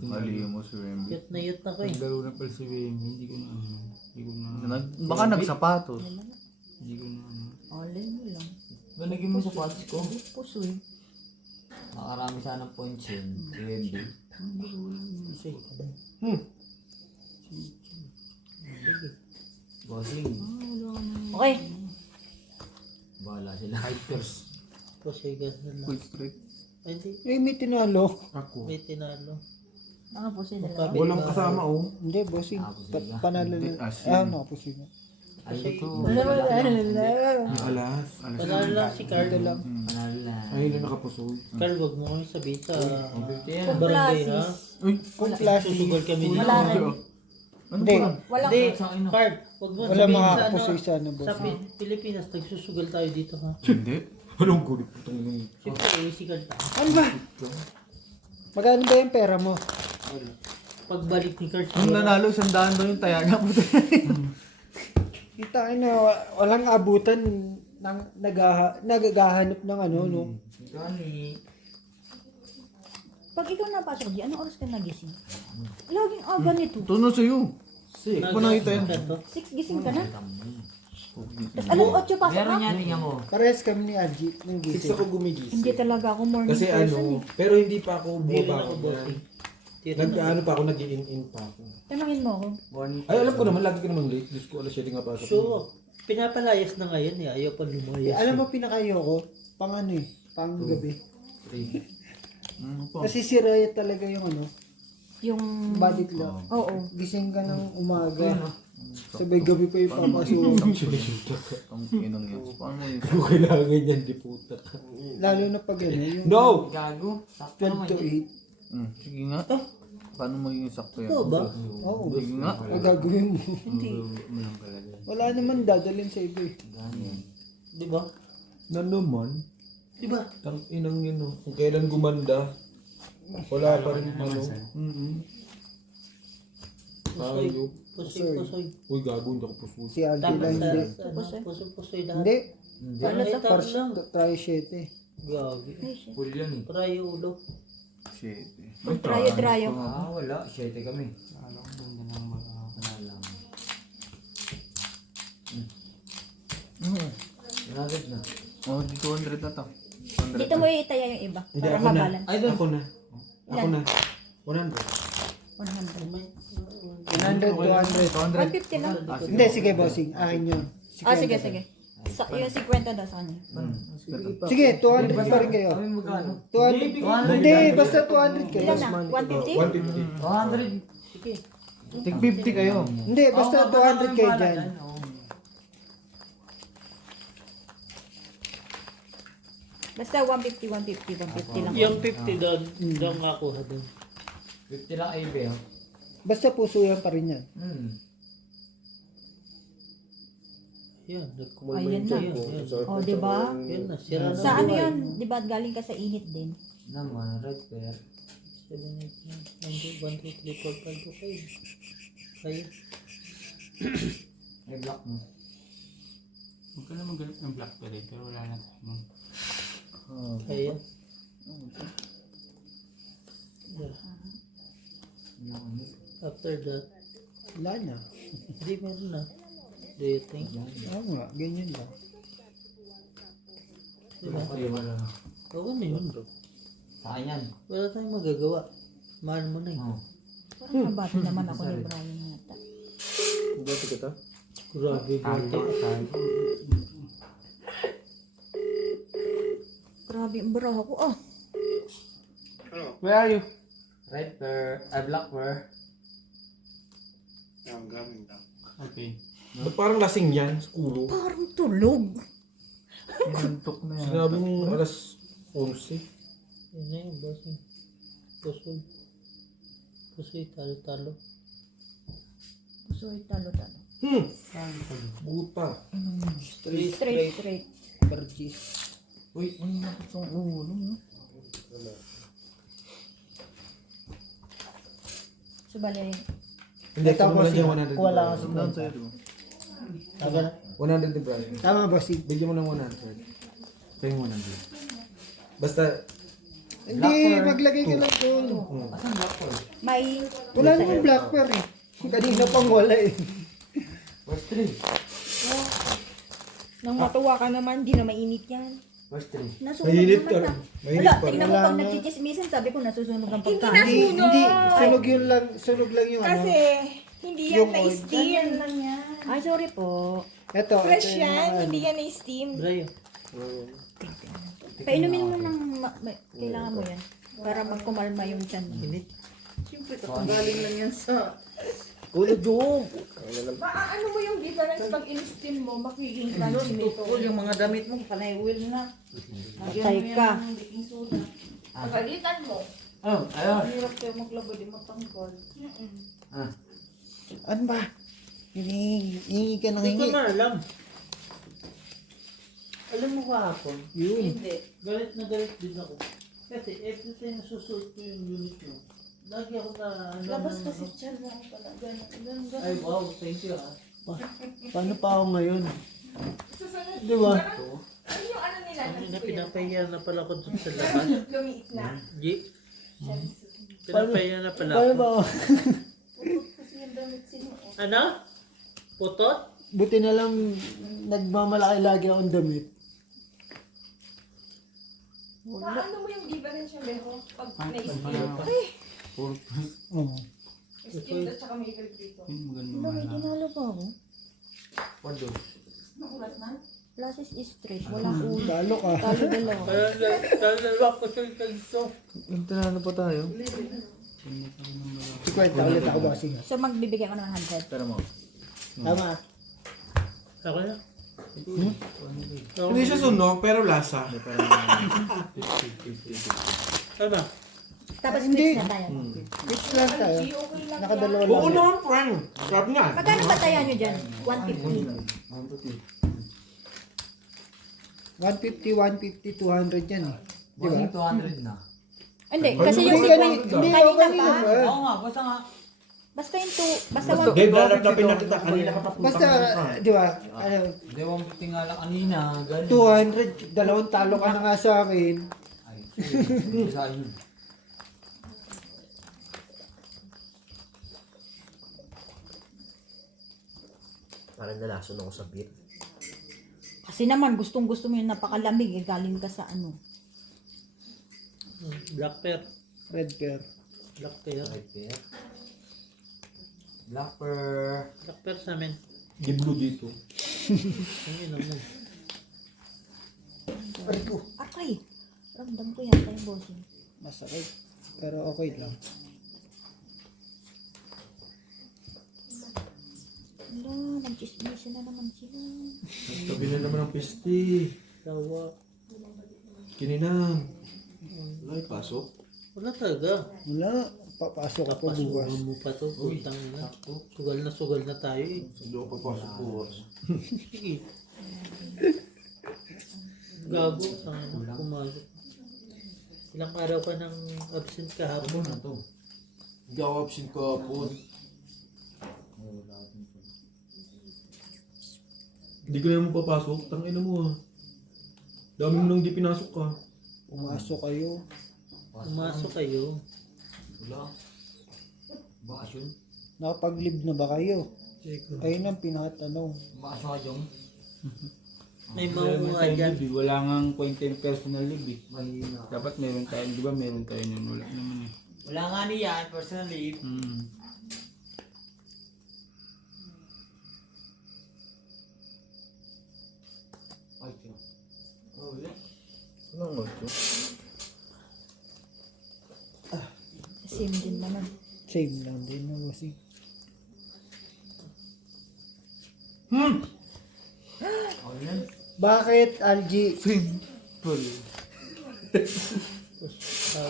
Mali mo si Wemby. yut na ko eh. Naglaro na pala si Wemby. Hindi ko na ano. Hindi ko na. Baka nagsapatos. Hindi ko na ano. Alin mo lang. Banagin mo sa patos ko. Puso eh. Nakarami sana ng points yun. Si Wendy. Kasi, Bossing. Okay. Bahala sila. Fighters. kasi gano'n lang. Full straight. Ay, hindi. Eh, may tinalo. Ako. May tinalo. Nakapusin na lang. Magkabit Walang ba? kasama oh. Hindi, bossing. Panalo Hindi, na. asin. Nakapusin na. Ay, ito. Yung alas. Alas. Panalo lang si Carl. Panalo lang. Ayun na nakapusoy. Carl, wag mo kami sabihin sa Yan. barangay ha. Kung classy. Susugal kami dito. Wala na. Ano Hindi. pa? Walang, Hindi, Sa ino. Card. Huwag mo Wala sabihin sa makakapusoy sa ano, Sa boss. Pilipinas, nagsusugal tayo dito ha. Hindi. Anong gulit itong Siyempre, easy card tayo. Ano ba? Magkano ba yung pera mo? Pagbalik ni Card, Ang nanalo, 100 daw yung tayaga mo. Kita na walang abutan ng naghahanap ng ano, no? Gani. pag ikaw napasok di, anong oras ka nagising? Laging aga nito. Ito na sa'yo. Hindi ko nakita yan. 6 gising ka na. Tapos alas 8 pasok Meron ka. yan, tingnan mo. Parehas kami ni Algie ng 6 gising. ako gumigising. Hindi talaga ako morning Kasi person ano, eh. pero hindi pa ako Hindi rin bumaba ako ako. bossing. Nag-ano pa ako, nag-in-in pa ako. Tanungin mo ako. Ay, alam ko naman, lagi ko naman late. Diyos ko, alas 7 nga pasok. So, pinapalayas na ngayon eh. Ayaw pa lumayas. Alam mo pinakayo ko, pang ano eh, pang gabi. Kasi si Raya talaga yung ano, Yung... body clock. Oo. Gising ka ng umaga. Sabay gabi pa yung papasok. Ang inang yan. Paano yun? Ano kailangan yan, di puta. Lalo na pag ano, yung No! Gago. 12 to 8. Sige nga. Paano magiging sakto yan? Ito ba? Oo. Sige nga. O gagawin mo. Hindi. Wala naman dadalhin sa iba eh. Di ba? Na naman, Di ba? tang inang yun, no. Kung kailan gumanda, wala pa rin ano. Pusoy. Tayo. Pusoy. Uy, gago, hindi ako puso. Si Algie Tama lang sa hindi. pusoy lahat. Hindi. Ano sa tao First, lang? try 7. Gagi. Full yan eh. Prayo ulo. Shit. Trayo-trayo. Ah, wala. 7 kami. Ano, ganda ng mga kanalang. Grabe na. Oh, di 200 na to. Dito mo itaya yung iba. Hindi, Para ako na. mabalan. Ay, ako na. Ako na. 100. 100. 100, 200. 150 lang. Hindi, sige bossing. Akin yun. Sige, sige. Yung 50 daw sa kanya. Sige, 200 pa rin kayo. Kami magkano? 200. Hindi, basta 200 kayo. Ilan na? 150? 150. 100. Sige. Tig 50 kayo. Hindi, basta 200 kayo dyan. Basta 150, 150, 150 lang. Yung 50 doon, doon nga kuha doon. 50 lang ay be. Basta puso yan pa rin yan. Yan. Ayan na. Oh, di ba? Yan na. Sira na. Sa ano yun? Di ba galing ka sa init din? Naman, red pair. 7, 8, 9, 1, 2, 3, 4, 5, okay. Kaya. Ay, block mo. Huwag ka na maghanap ng blackberry pero wala na tayo nun. Kaya. After that, Wala na. hindi meron na. Do you think? Oo nga, ganyan lang. Diba? Ay, wala. Oo na yun bro. Sa akin yan. Wala tayong magagawa. Mahal mo na yun. Oh. Parang nabati naman ako ni Brian yata. Dati kita? Grabe bro. Grabe ang bra ako. Ah, Where are you? Red pair. Ay, black pair. Okay. Ba't parang lasing yan sa kulo? parang tulog. Inantok na yan. Sinabi mong alas 11. Yun na yun, boss. Pusoy. Pusoy, talo-talo. So, talo-talo. Buta. Straight. Burgess. Uy, ang nakit sa ulo. No? So, bali, Hindi, Ito mo lang bossing. dyan 100. Wala kasi. Saan sa'yo, di ba? Taga na. 100 ni Brian. Tama bossing. Bigyan mo ng 100. Pay mo 100. Basta, Hindi, maglagay ka lang doon. Asan black pair? may... Wala naman black pearl eh. Kanina pang wala eh. First 3. Nang matuwa ka naman, di na mainit yan. First 3. Nasunog Mainit naman ka na. rin. Mainit Wala, pa rin. tingnan mo Wala pag na. nagchichismisan, sabi ko nasusunog ang Hindi pagkain. Hindi, sunog lang yung ano. Kasi, hindi Yung yan oil. na-steam. Ay, sorry po. Ito, Fresh ito yung mga yan, ano. hindi yan na-steam. Brian. Painumin mo ng... kailangan mo yan. Para magkumalma yung tiyan mo. Init. Ano mo yung difference pag in-steam mo, magiging crunchy nito. Yung mga damit mo, panay oil na. Patay ka. Pagalitan mo. Oh, ayun. Hirap kayo maglaba, di matanggal. Ano ba? Hingi ka ng Hindi ko hingi. na alam. Alam mo kahapon, Yun. galit na galit din ako. Kasi every time susuot ko yung unit nyo, lagi ako na ano. Labas ng- kasi dyan lang pala. Ganun. Ay wow, thank you ah. Paano pa ako ngayon? Susunod. Di ba? Ano yung ano nila? Hindi na pinapahiya na pala ko dun sa labas. Lumiit na. G, pinapahiya na pala Paano ako. ba ako? Kasi yung damit sinuot. Ano? Putot? Buti na lang nagmamalaki lagi akong damit. Paano mo yung difference yung beho? Pag may Pag skin. mga Ay! Oo. Skin at saka may dito. maganda Ano, may mga tinalo pa ako. Pardon. Nakulat na? Lasis is straight, walang ulo. Talo ka. Talo dalawa. Dalawa ko sa kanso. Nagtanalo pa tayo. Kwenta ulit ako bossing. So magbibigay ko ng 100. Tara mo. Tama. Ako na. Hindi siya sunog, pero lasa. Tama. Tapos Hindi. mix na tayo. Mix lang tayo. G, okay lang Nakadalawa yan. lang. Oo naman, friend. Sarap niya. Magkano ba tayo nyo dyan? 150. 150, 200 yan eh. Di ba? 200 na. Hindi, kasi Hindi, yung hindi, kanina okay pa. naman. Oo nga, basta nga. Basta yung 2, basta Dave, 150. lalapdapin na kita. Kanina ka pa punta Basta, di ba? Ano, Hindi mo tingala lang kanina. Ganun. 200, dalawang talo ka na nga sa akin. Ay, sa yun. Parang nalason ako sa beer. Kasi naman, gustong-gusto mo yung napakalamig. Eh, galing ka sa ano. Black pear. Red pear. Black pear. Right there. Blacker. Black pear sa amin. Di blue dito. Ang ina mo. Aray! Ramdam ko yata yung bossing. Masakit. Pero okay lang. Wala, nag-chismisa na naman sila. Tabi na naman ang piste. Tawa. Kininan. Wala, pasok. Wala talaga. Wala. Papasok ka pa bukas. Papasukan mo pa to. Putang ina. Sugal na tayo eh. Hindi ako papasok bukas. Sige. Gago. Pumasok. Ilang araw ka nang absent kahapon. Ano to? Hindi ako absent kahapon. Hindi ka naman papasok. Tangina mo ah. Dami mo nang di pinasok ka. Pumasok kayo. Pumasok kayo. Wala. Bakasyon? Nakapag-live na ba kayo? Ayun ang pinatanong. Bakasyon ka dyan? May Wala naman mauuha tayong dyan. leave eh. Wala nga kwenta yung personal leave eh. Mahina. Dapat meron tayo, di ba meron tayo nun? Wala naman eh. Wala nga niyan, personal leave. Ay, tiyo. Oh, wala. Anong ocho? Same din naman. Same lang din na bossing. Oh, yan. Bakit, Algie?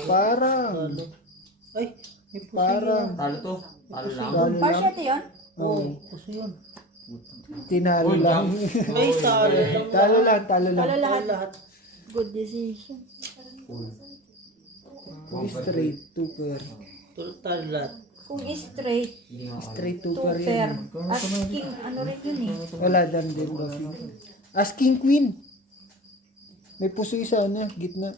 Parang. Ay, may puso Parang. Talo to. Talo lang. Talo lang. Partial yun? Oo. Puso yun. Tinalo Uy, lang. Ay, talo lang. Talo lang, talo lang. Talo lahat. Lahat. Good decision. Straight, two pair. Talo lahat. Kung straight, Straight two 2 pair pair. yan. Asking, ano rin yun eh. Wala dan din bossing. Asking queen. May puso isa na, gitna.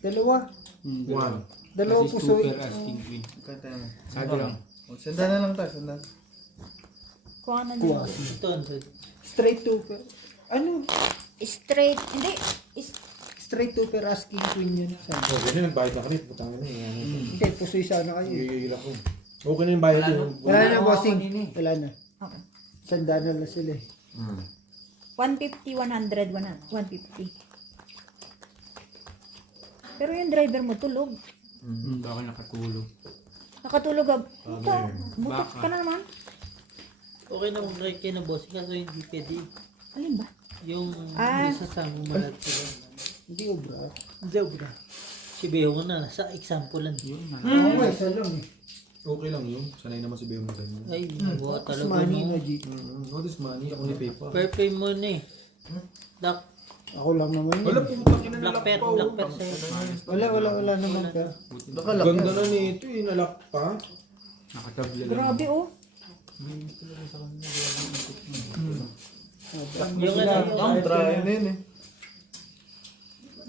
Dalawa. One. Dalawa Kasi puso. super asking queen. Kanta mo. Sabi lang. Sanda na lang tayo, sanda. Kung ano Kuha. nyo. 200. Straight two pair. Ano? Straight, hindi. Straight two pair asking queen yun. Sabi. Oh, ganyan nagbayad na kami. Putang na eh. Hindi, puso isa na kayo. Gigigil ako. Okay na yung bayad yun. Wala na bossing. kanina eh. Wala na. Okay. Sanda na lang sila eh. 150, 100, 150. Pero yung driver mo tulog. Baka nakatulog. Nakatulog ka. Butot ka na naman. Okay na kung right kayo na boss. Kaso hindi pwede. Alin ba? Yung Ah. isa sa malat sila. Hindi obra. Hindi, bro. Si Beho na. Sa example lang. Yun. Oo, isa lang eh. Okay lang yun. Sanay naman si Beo na ganyan. Ay, buha Tapos talaga money mo. na, G. What is money? Ako ni Pepa. Purple mo na eh. Dak, Ako lang naman yun. Wala putang ina black nalak pet, pa. oh. black pet sa'yo. Wala naman ka. Nakalak Ganda na nito eh. Nalak pa. Nakatabla lang. Grabe oh. Yung ano, Ang yung try na yun eh.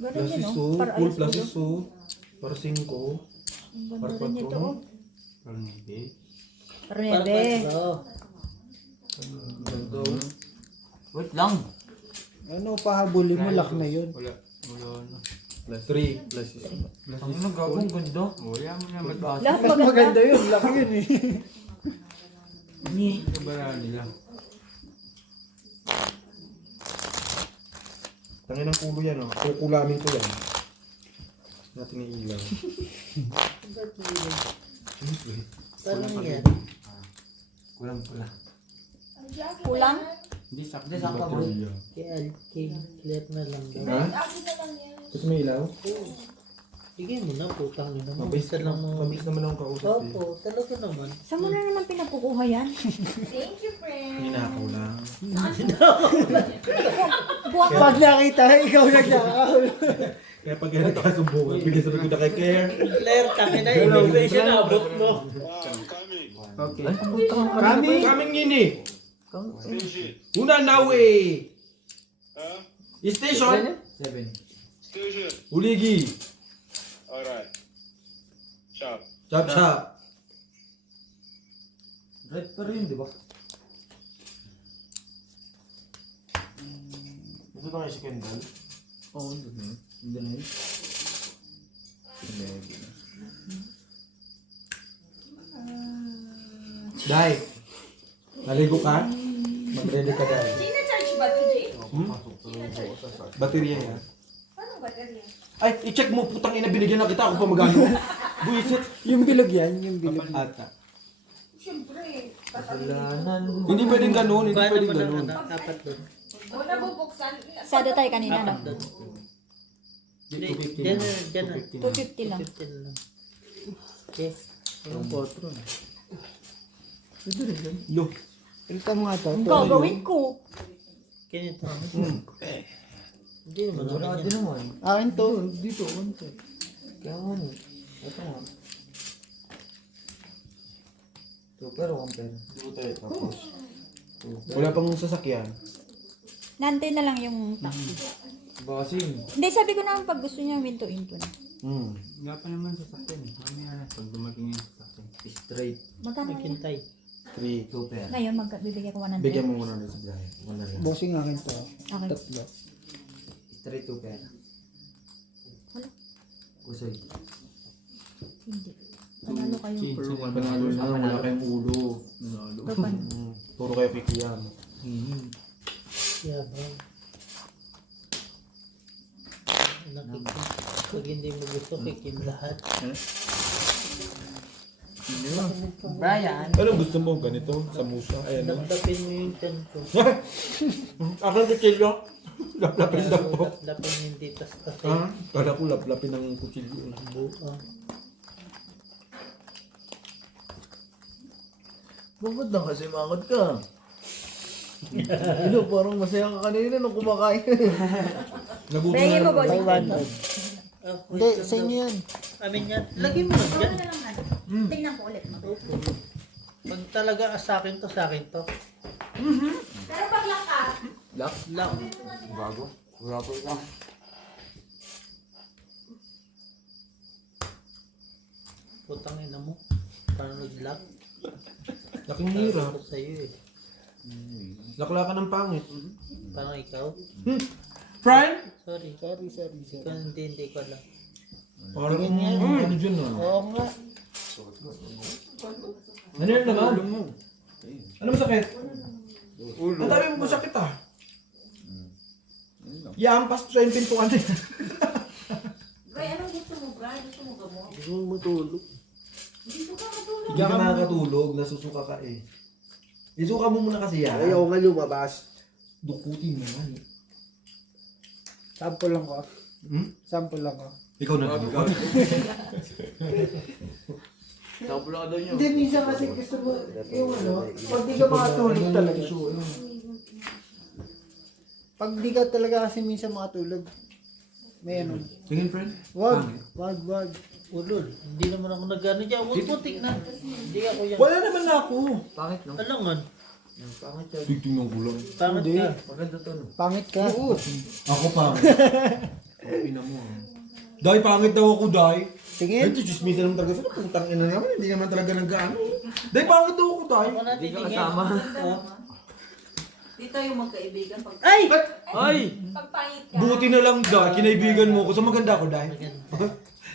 Ganda Plus din iso. oh. Para Full ayos plus ulo. iso. Para 5. Ang ganda Para rin ito patro. oh. Parang hindi. Karnebe. Ganda. Wait lang. Ano, pahabulin mo, lock na yun. Wala. Wala ano. Plus 3. Plus iso. Ang nagagawang ganda. Wala mo na mag-asa. Lahat Mas maganda. maganda yun, lock yun eh. Kabara nila. Tangin ng kulo yan oh. Kukulamin ko yan. Natin yung ilaw. Siyempre. Paano yan? Kulang pala. Kulang? Hindi sakto. Baterya. Kay clear na lang daw. Ha? Akin na lang yan. Kasi may ilaw? Sige mo na, putang nyo naman. Mabilis Basta lang mo. Mabilis naman akong kausap eh. Opo, talaga naman. Saan mo na naman pinakukuha yan? Thank you, friend. Hinakaw lang. Buwan ka. Pag nakita, ikaw nagnakaw. Kaya pag yan nagkasumbungan, bigyan sabi ko na kay Claire. Claire, tangin na, immigration na abot mo. Okay. Kami. Kaming gini. Una nawe. Station. 7. Uligi. Alright. Ciao. Chop chop. Right pa rin, di ba? Ito na kayo si Kendall. Oo, hindi na yun. Hindi na yun. Dai. Naligo ka? Mag-ready ka dai. Sina-charge ba ito, Jay? Baterya yan. Paano baterya? Ay, i-check mo putang ina binigyan na kita ako pa magano. Buisit. Yung bilog yan, yung bilog. Ata. Siyempre. Kasalanan. Hindi pwedeng ganun, hindi Paano pwedeng mo na, ganun. apat doon. O nabubuksan. Sada tayo kanina no? Apat doon. Hindi, Diyan na, diyan na. 250 lang. 15 lang. Okay. Ang patron. Lo. Ito mo nga to. Ang gagawin ko. Ganito. Hindi naman Wala naman din yan. naman. Akin to. Dito, konti. Kaya nga mo. Ito nga. Super, compare. Tapos. Wala pang sasakyan. Nantay na lang yung taxi. Basin. Hindi, sabi ko naman pag gusto niya, into na. Wala pa naman sasakyan. Mamaya na. Pag dumating yung sasakyan. Straight. Magkano yun? Maghintay. 3. Super. Ngayon, bibigyan ko 100. Bigyan mo muna rin sa Brian. Wala lang. Bossing akin to. Okay. Tatlo. Straight to pera. Wala. Kusay. Hindi. Panalo kayo. Panalo na, wala kayong ulo. Ito pa. Puro kayo kikiyam. Yabang. Nakikita. Pag hindi mo gusto, kikim lahat. Brian. Anong gusto mo? Ganito? Sa musa? Ayan o. Lapdapin mo yung chan ko. Akang kutsilyo. Laplapin lang po. Lapdapin hindi tas-tas. Ha? Kala ko laplapin ng kutsilyo. Buang. Bakit lang kasi mangat ka? Ano, parang masaya ka kanina nung kumakain. Nagutom Bigyan mo, na. bossing. Hindi, sa inyo yan. Amin yan. Lagay mo lang dyan. Tingnan ko ulit. Pag talaga sa akin to. Pero pag lakas, Lock? Lang. Bago. Wala po ito. Putang ina mo. Paano nag-lock? Laking hirap. Ako sa'yo eh. Laklakan ng pangit. Parang ikaw. Friend? Sorry. Ikaw hindi ko alam. Parang ano dyan ah. Oo nga. Ano yun naman? Ano masakit? Ang dami mo masakit ah. Iampas ko sa yung pintuan eh. Bray, anong gusto mo, Bray? Gusto mo gamot? Gusto mo matulog. Gusto ka matulog. Hindi ka makakatulog, nasusuka ka eh. Isuka mo muna kasi yan. Ayaw nga lumabas. Dukutin mo yan. Sample lang ko. Hmm? Sample lang ko. Ikaw na. Ikaw. Tapos daw niyo. Hindi, minsan kasi gusto mo, yung ano, pag di ka makatulog talaga. Pag di ka talaga kasi minsan makatulog, may ano. Tingin, friend. Wag. Ulol, hindi naman ako nag-ano dyan. Huwag mo tignan. Hindi ako yan. Wala naman na ako. Pangit, no? Alangan. Pangit yan. Tingnan ko lang. Pangit Hindi. ka. Maganda to, no? Pangit ka. Ako pangit. Pina mo ah. Day, pangit daw ako, Day. Ay, Tingin. ito, chismisa naman talaga. Sana putang ina naman, hindi naman talaga nag-ano. Day, pangit daw ako, Day. Ako na Hindi ka titingin. kasama. Dito yung magkaibigan. Pag, Ay! Ay! pagpangit ka. Buti na lang, Day. Kinaibigan mo ko. So maganda ako, Day.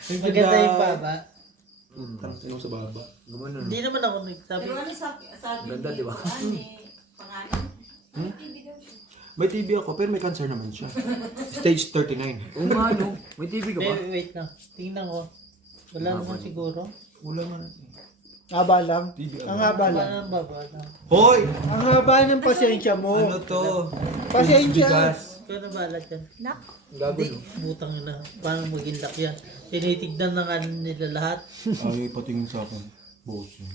Maganda yung baba. Tanong sa baba. Gumano, no? Hindi naman ako nagsabi. Pero ano sabi Ganda, di ba? Pangalan? May TV ako, pero may cancer naman siya. Stage 39. Oo nga, no? May TV ka ba? Wait lang. Tingnan ko. Wala naman siguro. Wala nga. Haba lang. TV Ang haba lang. Wala baba lang. Hoy! Ang haba ng pasensya mo. Ano to? Pasensya. Bigas. Kaya na bahala dyan. Nak, Gago, Hindi. no? Butang yun na. Paano maging lock yan? Tinitignan na nga nila lahat. Ay, patingin sa akin. Bossing.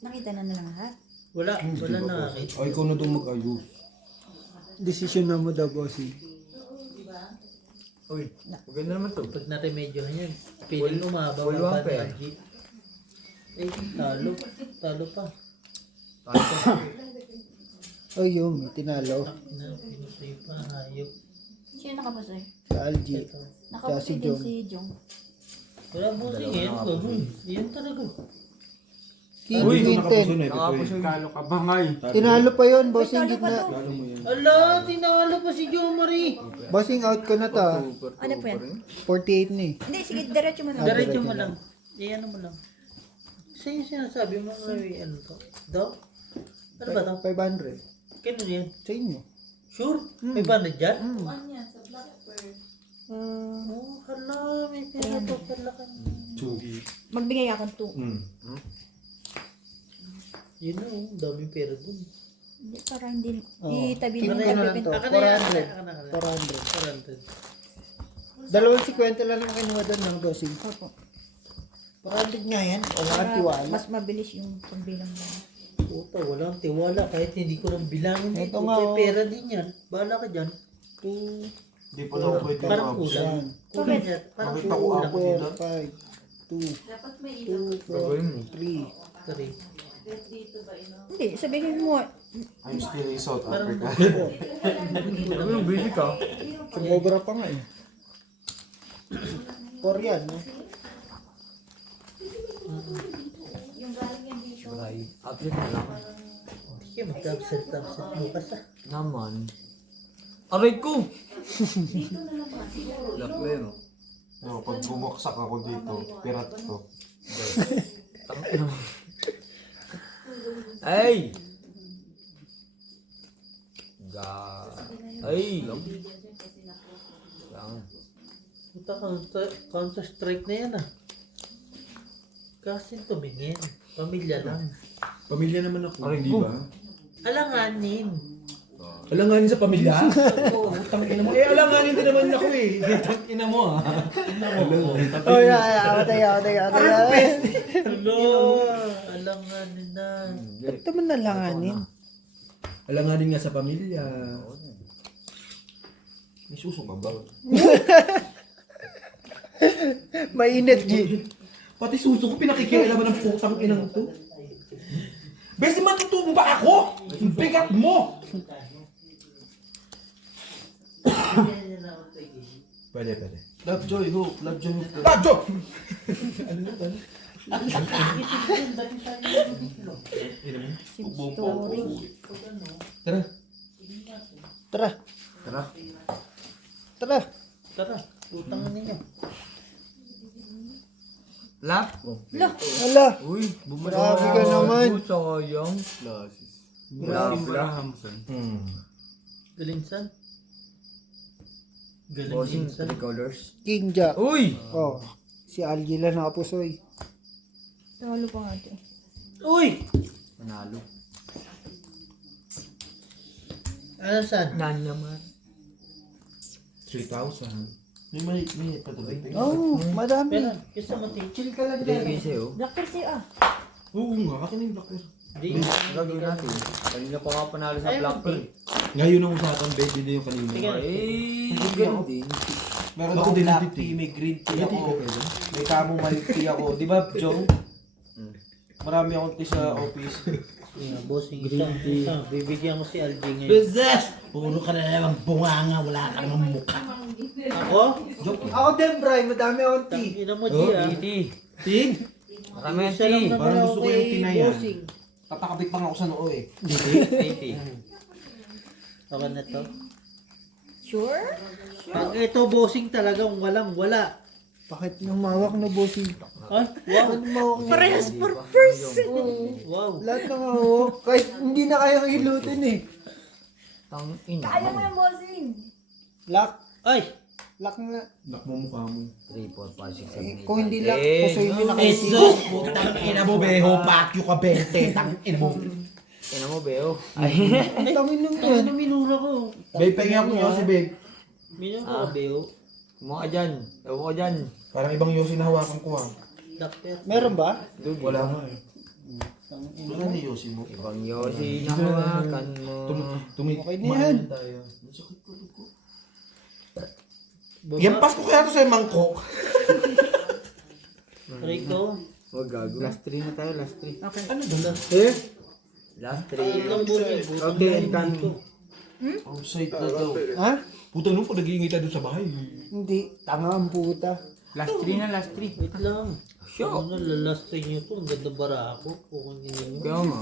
nakita na lang lahat. Wala. Wala na nakakita. Ay, ikaw na daw mag-ayos. Desisyon na mo daw, bossy. Uy, maganda naman to. Pag na-remedyohan yan, feeling Full umaba one pair. Eh, talo. Talo pa. Oh, yun. Tinalo. Na, pinusay pa. Hayop. Sino nakapasoy? Sa Algie. Ito. Nakapasoy si din Jong. si Jong. Wala busing yan. Gagawin. Yan talaga. King Uy, Queen ito nakapuso 10. na ito. Nakapuso. Kalo ka ba ngay? Tinalo pa yun, Uy, bossing talo pa gitna. to. Lalo mo yan. Ala, tinalo pa si Jo Marie. Bossing out ko na to. ah. Ano po yan? 48 na eh. Hindi, sige, diretso mo lang. Diretso mo lang. Iyan mo lang. Sa'yo yung sinasabi mo may ano to? Do? Ano ba to? 500. Kano yan? Sa inyo. Sure? May ba na dyan? Ano yan? Sa Blackbird. Oh, hala, may pera to pala ka. Magbigay ako 2. Yun na, oh, daming pera dun. Hindi, para hindi. Oh. Itabi mo King yung na lang to. pagpipin. Aka na yan, 400. aka na, aka na. 400. Dalawang 50 lang ang kinuha doon ng bossing. Opo. 400 nga yan. Wala Para kang tiwala. mas mabilis yung pagbilang mo. Puta, walang tiwala kahit hindi ko lang bilangin Ito dito. nga, May oh. pera din yan. Bahala ka dyan. 2, Hindi pa na ako pwede parang mag-abs. kulang. Kulang yan. Parang Nakita ko kulang. ako dito. 4, 5, 2, Dapat may ilaw. 2, 4, 3. Sorry. Dito ba ino? Hindi, sabihin mo. I'm still in South Parang Africa. Ano yung busy ka? Sumobra pa nga eh. Korean, no? Yung galing yan dito. Upset na lang. Hindi kayo mag-upset bukas ah. Naman. Aray ko! Dito na lang ba? Siguro. Laklero. No, pag bumaksak ako dito, pirat to. Tangina mo. Ay! Ay! Lang. Puta, Counter-Strike na yan ah. Kasi tumingin. Pamilya lang. Pamilya naman ako, Aray di ko. ba? Alanganin. Alanganin sa pamilya? Utang ina mo. Eh, alanganin din naman ako eh. Utang ina mo ah. Oh, yeah. Awatay. Hello. Alanganin na. Ba't naman nalanganin? Alanganin nga sa pamilya. May suso ka ba? Mainit, G. Pati suso ko pinakikialaman ng putang inang to. Besi matutumba ako! Ang bigat mo! Pwede. Love Joy Hope. Love Joy Hope. Radyo! Story. Tara. Tara. Tara. Tara. Tara, utang ninyo. Lap. Ala. Uy, Grabe ka naman. Sayang. Abrahamson. Galinsan. Bossing Galinsan. 3 colors. King Jack. Uy! Oh. Si Algie lang nakapusoy. Talo pa nga ito. Uy! Manalo. Ano saan? Nan naman. 3,000. May patuloy. Oo, madami. Pero, yung sa mati. Chill ka lang Bigay dyan. sa'yo. Black Pearl sa'yo ah. Oo nga, akin na yung Black Pearl. Di. Gagawin natin. Kanina pa nga panalo sa Ay, Black Pearl. Ngayon ang usapan, bed, hindi yung kanina. Sige. Eh, ganun din. Meron Ako akong din black hindi tea, may green tea Hindi ako, ka pwede. may chamomile tea ako. Di ba, Joe? Marami akong tea sa office. Yeah, bossing. Isa. Bibigyan ko si LG ngayon. Business! Puro ka na naman bunganga, wala ka naman mukha. Ako? Ako din, Bray. Madami akong tea. Tangina mo, Oh, G ah. Ting! Marami yung Isa lang tea. naman Parang ako gusto ko yung kay tea na yan. bossing. Tatakabit pa nga ako sa noo eh. Tea. Okay na to. Sure? Pag ito bossing talagang walang wala. Bakit nung mawak na bossing? Ay, wow. Bakit mawak na? Parehas per person. Wow. Lahat ng mawak. Kahit hindi na kayang hilutin eh. Tangin. Kaya mo yung bossing. Lock. Ay! Lock na. Nak mo mukha mo. 3, 4, 5, 6, 7, 8, Kung hindi lock, pusuin nyo na kayo. Jesus! Putang ina mo, beho. Pakyo ka, bente. Tang ina mo. Ina mo, Beo. Ay. Ang dami nung Ano yan. na minura ko? Babe, pahinga ko yung si babe. Minura ko, Beo. Kumuha ka dyan. Ewan ko dyan. Parang ibang yosi na hawakan ko, ha. Doctor. Meron ba? Wala nga, eh. Wala na yosi mo. Ibang yosi na hawakan mo. Okay na yan. Tayo. Yampas ko kaya to sa mangkok. Rico. Huwag gago. Last 3 na tayo, last 3. Okay. Ano ba? Eh? Last 3. Ilang bossing? Okay, and can. Outside na daw. Ha? Puta nung pag nag-iingay tayo doon sa bahay. Hindi. Tanga ang puta. Last 3 na, last 3. Wait lang. Sure. Ano, lalastay niyo to. Ang ganda bara ako. Kukunin niyo. Kaya nga.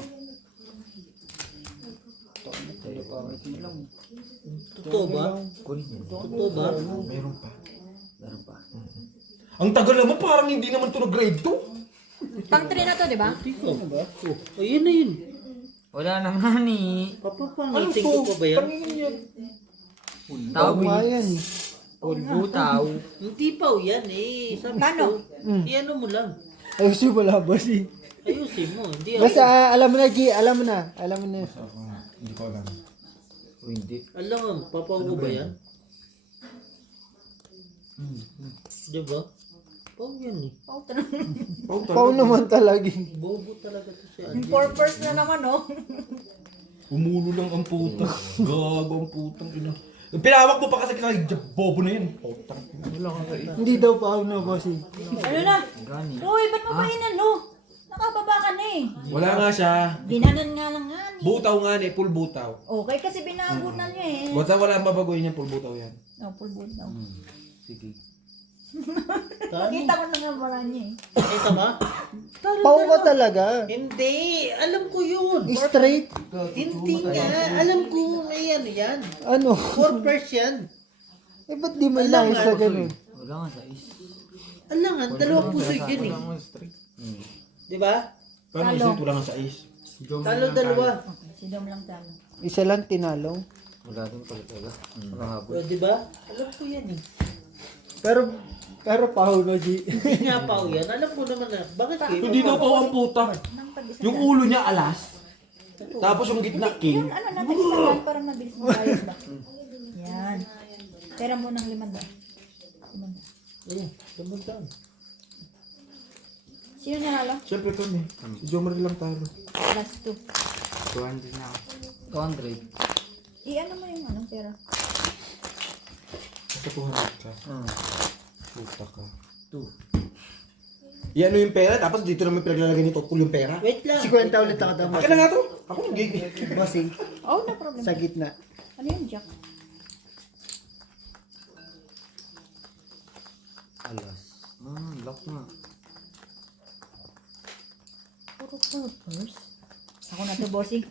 Totoo ba? Kunin yan. Totoo ba? Meron pa. Meron pa. Ang tagal naman, parang hindi naman to na grade 2. Pang 3 na to, di ba? Hindi ko. Oh, ayun na yun. Wala naman eh. Papapangitin ko pa ba yan? Tangin yan. Tawi. Tama yan. Pulbutaw. Hindi pa yan eh. Sabi Paano? ko, i-ano mo lang. Ayusin mo lang, bossing. Ayusin mo. Hindi Basta alam mo na, G. Alam mo na. Alam mo na. Hindi ko alam. O hindi. alam mo, papago ba yan? Diba? Pau yan eh. Pau naman talaga. Bobo talaga to si Yung Alvin. purpose na naman, oh. Umulo lang ang puta. Gago ang putang ina. Pinawak mo pa kasi bobo na yan. Putang ina. Hindi daw pau na, bossing. Ano na? Gani. Uy, ba't mo ba inano? Nakababa ka na eh. Wala nga siya. Ginanon nga lang nga ni. Butaw nga ni, full butaw. Okay, kasi binagutan niya eh. Basta wala mabagoy niya, full butaw yan. Oh, pulbut daw. Sige. Nakita ko na nga wala niya eh. Ito ba? Pau ka talaga. Hindi! Alam ko yun! Straight. Hindi nga! Alam ko may ano yan. Ano? 4 yan. Eh, ba't di man lang sa ganun? Wala nga sa is. Alangan, dalawang puso yun eh. Wala mo straight. Di ba? Paano Talo. isip? Wala nga sa is. Talo dalawa. Okay, si Dom lang talo. Isa lang tinalong. Wala din pala talaga. Nakahabol. O, di ba? Alam ko yan eh. Pero pau na, G. Hindi nga pa yan. Alam ko naman na. Bakit kayo? Hindi daw po ang puta. Nang pag-isa Yung ulo niya alas. Tapos yung gitna king. Yung ano natin isa lang para mabilis mo bayad ba? Yan. Pera mo ng 500. 500. Ayun, dumuntaan. Sino nanalo? Siyempre kami. Si Jomar lang talo. Plus 2. 200 na ako. 200. I-ano mo yung anong pera? Basta 200 ka. Puta ka. 2. Yan yung pera, tapos dito naman pinaglalagay ni Totpul yung pera. Wait lang. 50 ulit ako tama. Akin na nga to. Ako hindi. Bossing. Oh, no problem. Sa gitna. Ano yung jack? Alas. Lock nga. Puro purpose. Ako na to, bossing.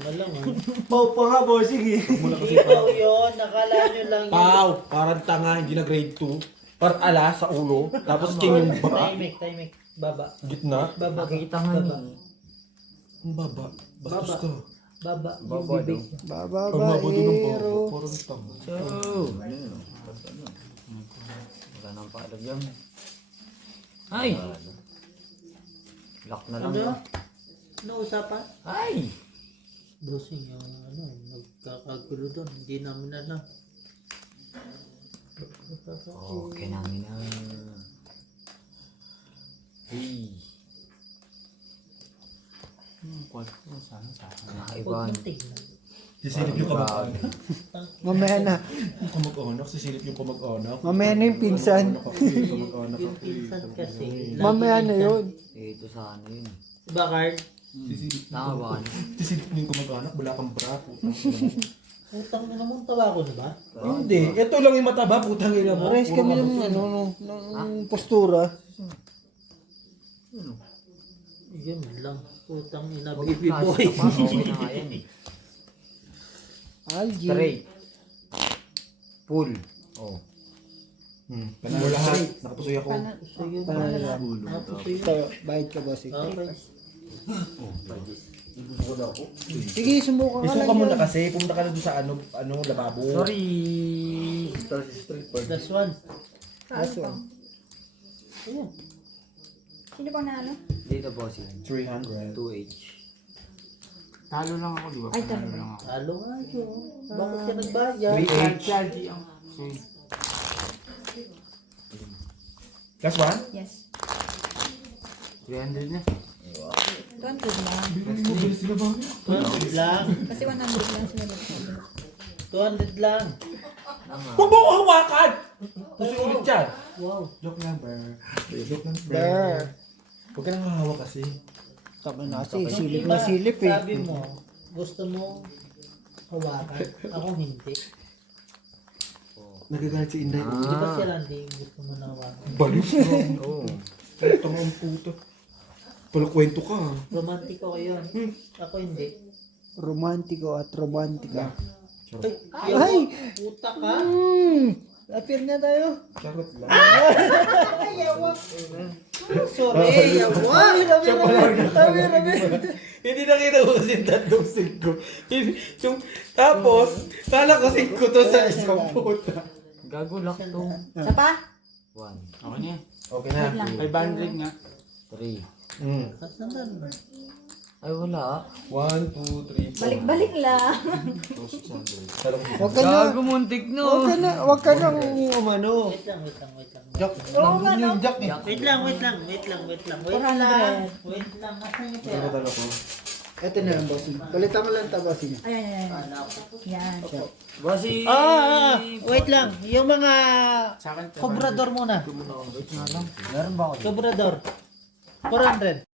Malamang. Pau pa nga, bossing eh. Hindi po yun. Nakala nyo lang yun. Pau, parang tanga, hindi na grade 2. Parang alas sa ulo. Tapos king yung baba. Timing. Baba. Gitna. Baba. Nakikita nga Baba. ni. Ang baba. Bastos ka. Baba. Yung Baba bibig. daw. Ang baba din ng baba. Babaero. Parang tanga. So, ano yun? Wala nang paalam yan. Ay! Lock na lang. Ano? ba? Ano usapan? Ay! Bossing, yung ano, Kakagulo doon. Hindi namin alam. Okay namin na. Hey. Kwarto, sana sa akin. Huwag Nakaibahan. mong tingnan. Sisilip yung kamag-anak. Mamaya na. Yung kamag-anak, sisilip yung kamag-anak. Mamaya na yung pinsan. Kamag-anak. Yung pinsan kasi. Mamaya lagi na pinsan. yun. Ito sana yun. Diba, Carl? Sisilip Tama ba ka? Sisilip mo yung kamag-anak, wala kang bra. Putang ina mo, tawa ko na ba? Hindi, ito lang yung mataba, putang ina mo. Pares kami ng ng postura. Yan lang. Putang ina, Huwag baby i-flash boy. ka pa. Okay na nga yan eh. Algie. Straight. Full. Oh. Panalo lahat, nakapusoy ako. Sa'yo, Panalo. Napusoy. Ito, bayad ka bossing. Okay. Sige, sumuka ka lang. Isuka mo na yan. kasi, pumunta ka na doon sa lababo. Sorry. Last one. Last one. Ayan. Sino bang naano? Dito bossing. 300. 2H. Talo lang ako, di ba? Ay, Panalo talo. lang ako. Talo nga yun. Bakit ka nagbayad? 3H. Charge ang... Sige. Last one? Yes. 300 na. 200 lang. Bilis sila ba? 200 lang. Kasi 100 lang sila. 200 lang. Huwag mo ako hawakan! Pusoy ulit yan. Wow. Joke lang, Ber. Joke lang, Ber. Huwag ka nang hahawak kasi. Tama na kasi, silip na silip eh. Sabi mo, gusto mo hawakan. Ako hindi. Nagagalit si Inday. Di ba si Randy gusto mo na hawakan? Balik Oo. Ito nga ang puto. Pala kwento ka. Romantiko ko yun. Ako hindi. Romantiko at romantika. Ay! Ay! Puta ka! Appear na tayo. Charot lang. Sorry, yawa! Hindi nakita ko kasi tatlong singko. Tapos, kala ko singko to sa isang puta. Gago lock to. Isa pa? 1, Ako niya. Okay na. 500 nga. 3. Kasalan mo. Ay wala. 1, 2, 3, 4. Balik-balik lang. Huwag ka na. Gago muntik Huwag ka no. na. Huwag ka nang umano. Wait lang. Jack, nandun yung Jack eh. Wait lang. Wait lang. 400. Wait lang. Asan yung pera? Talo ko. Ito na lang bossing. Balitan mo lang ito bossing. Ayan. Yan. Bossy. Wait lang. Yung mga Sa akin, kobrador muna. Meron ba ako? Kobrador. 400.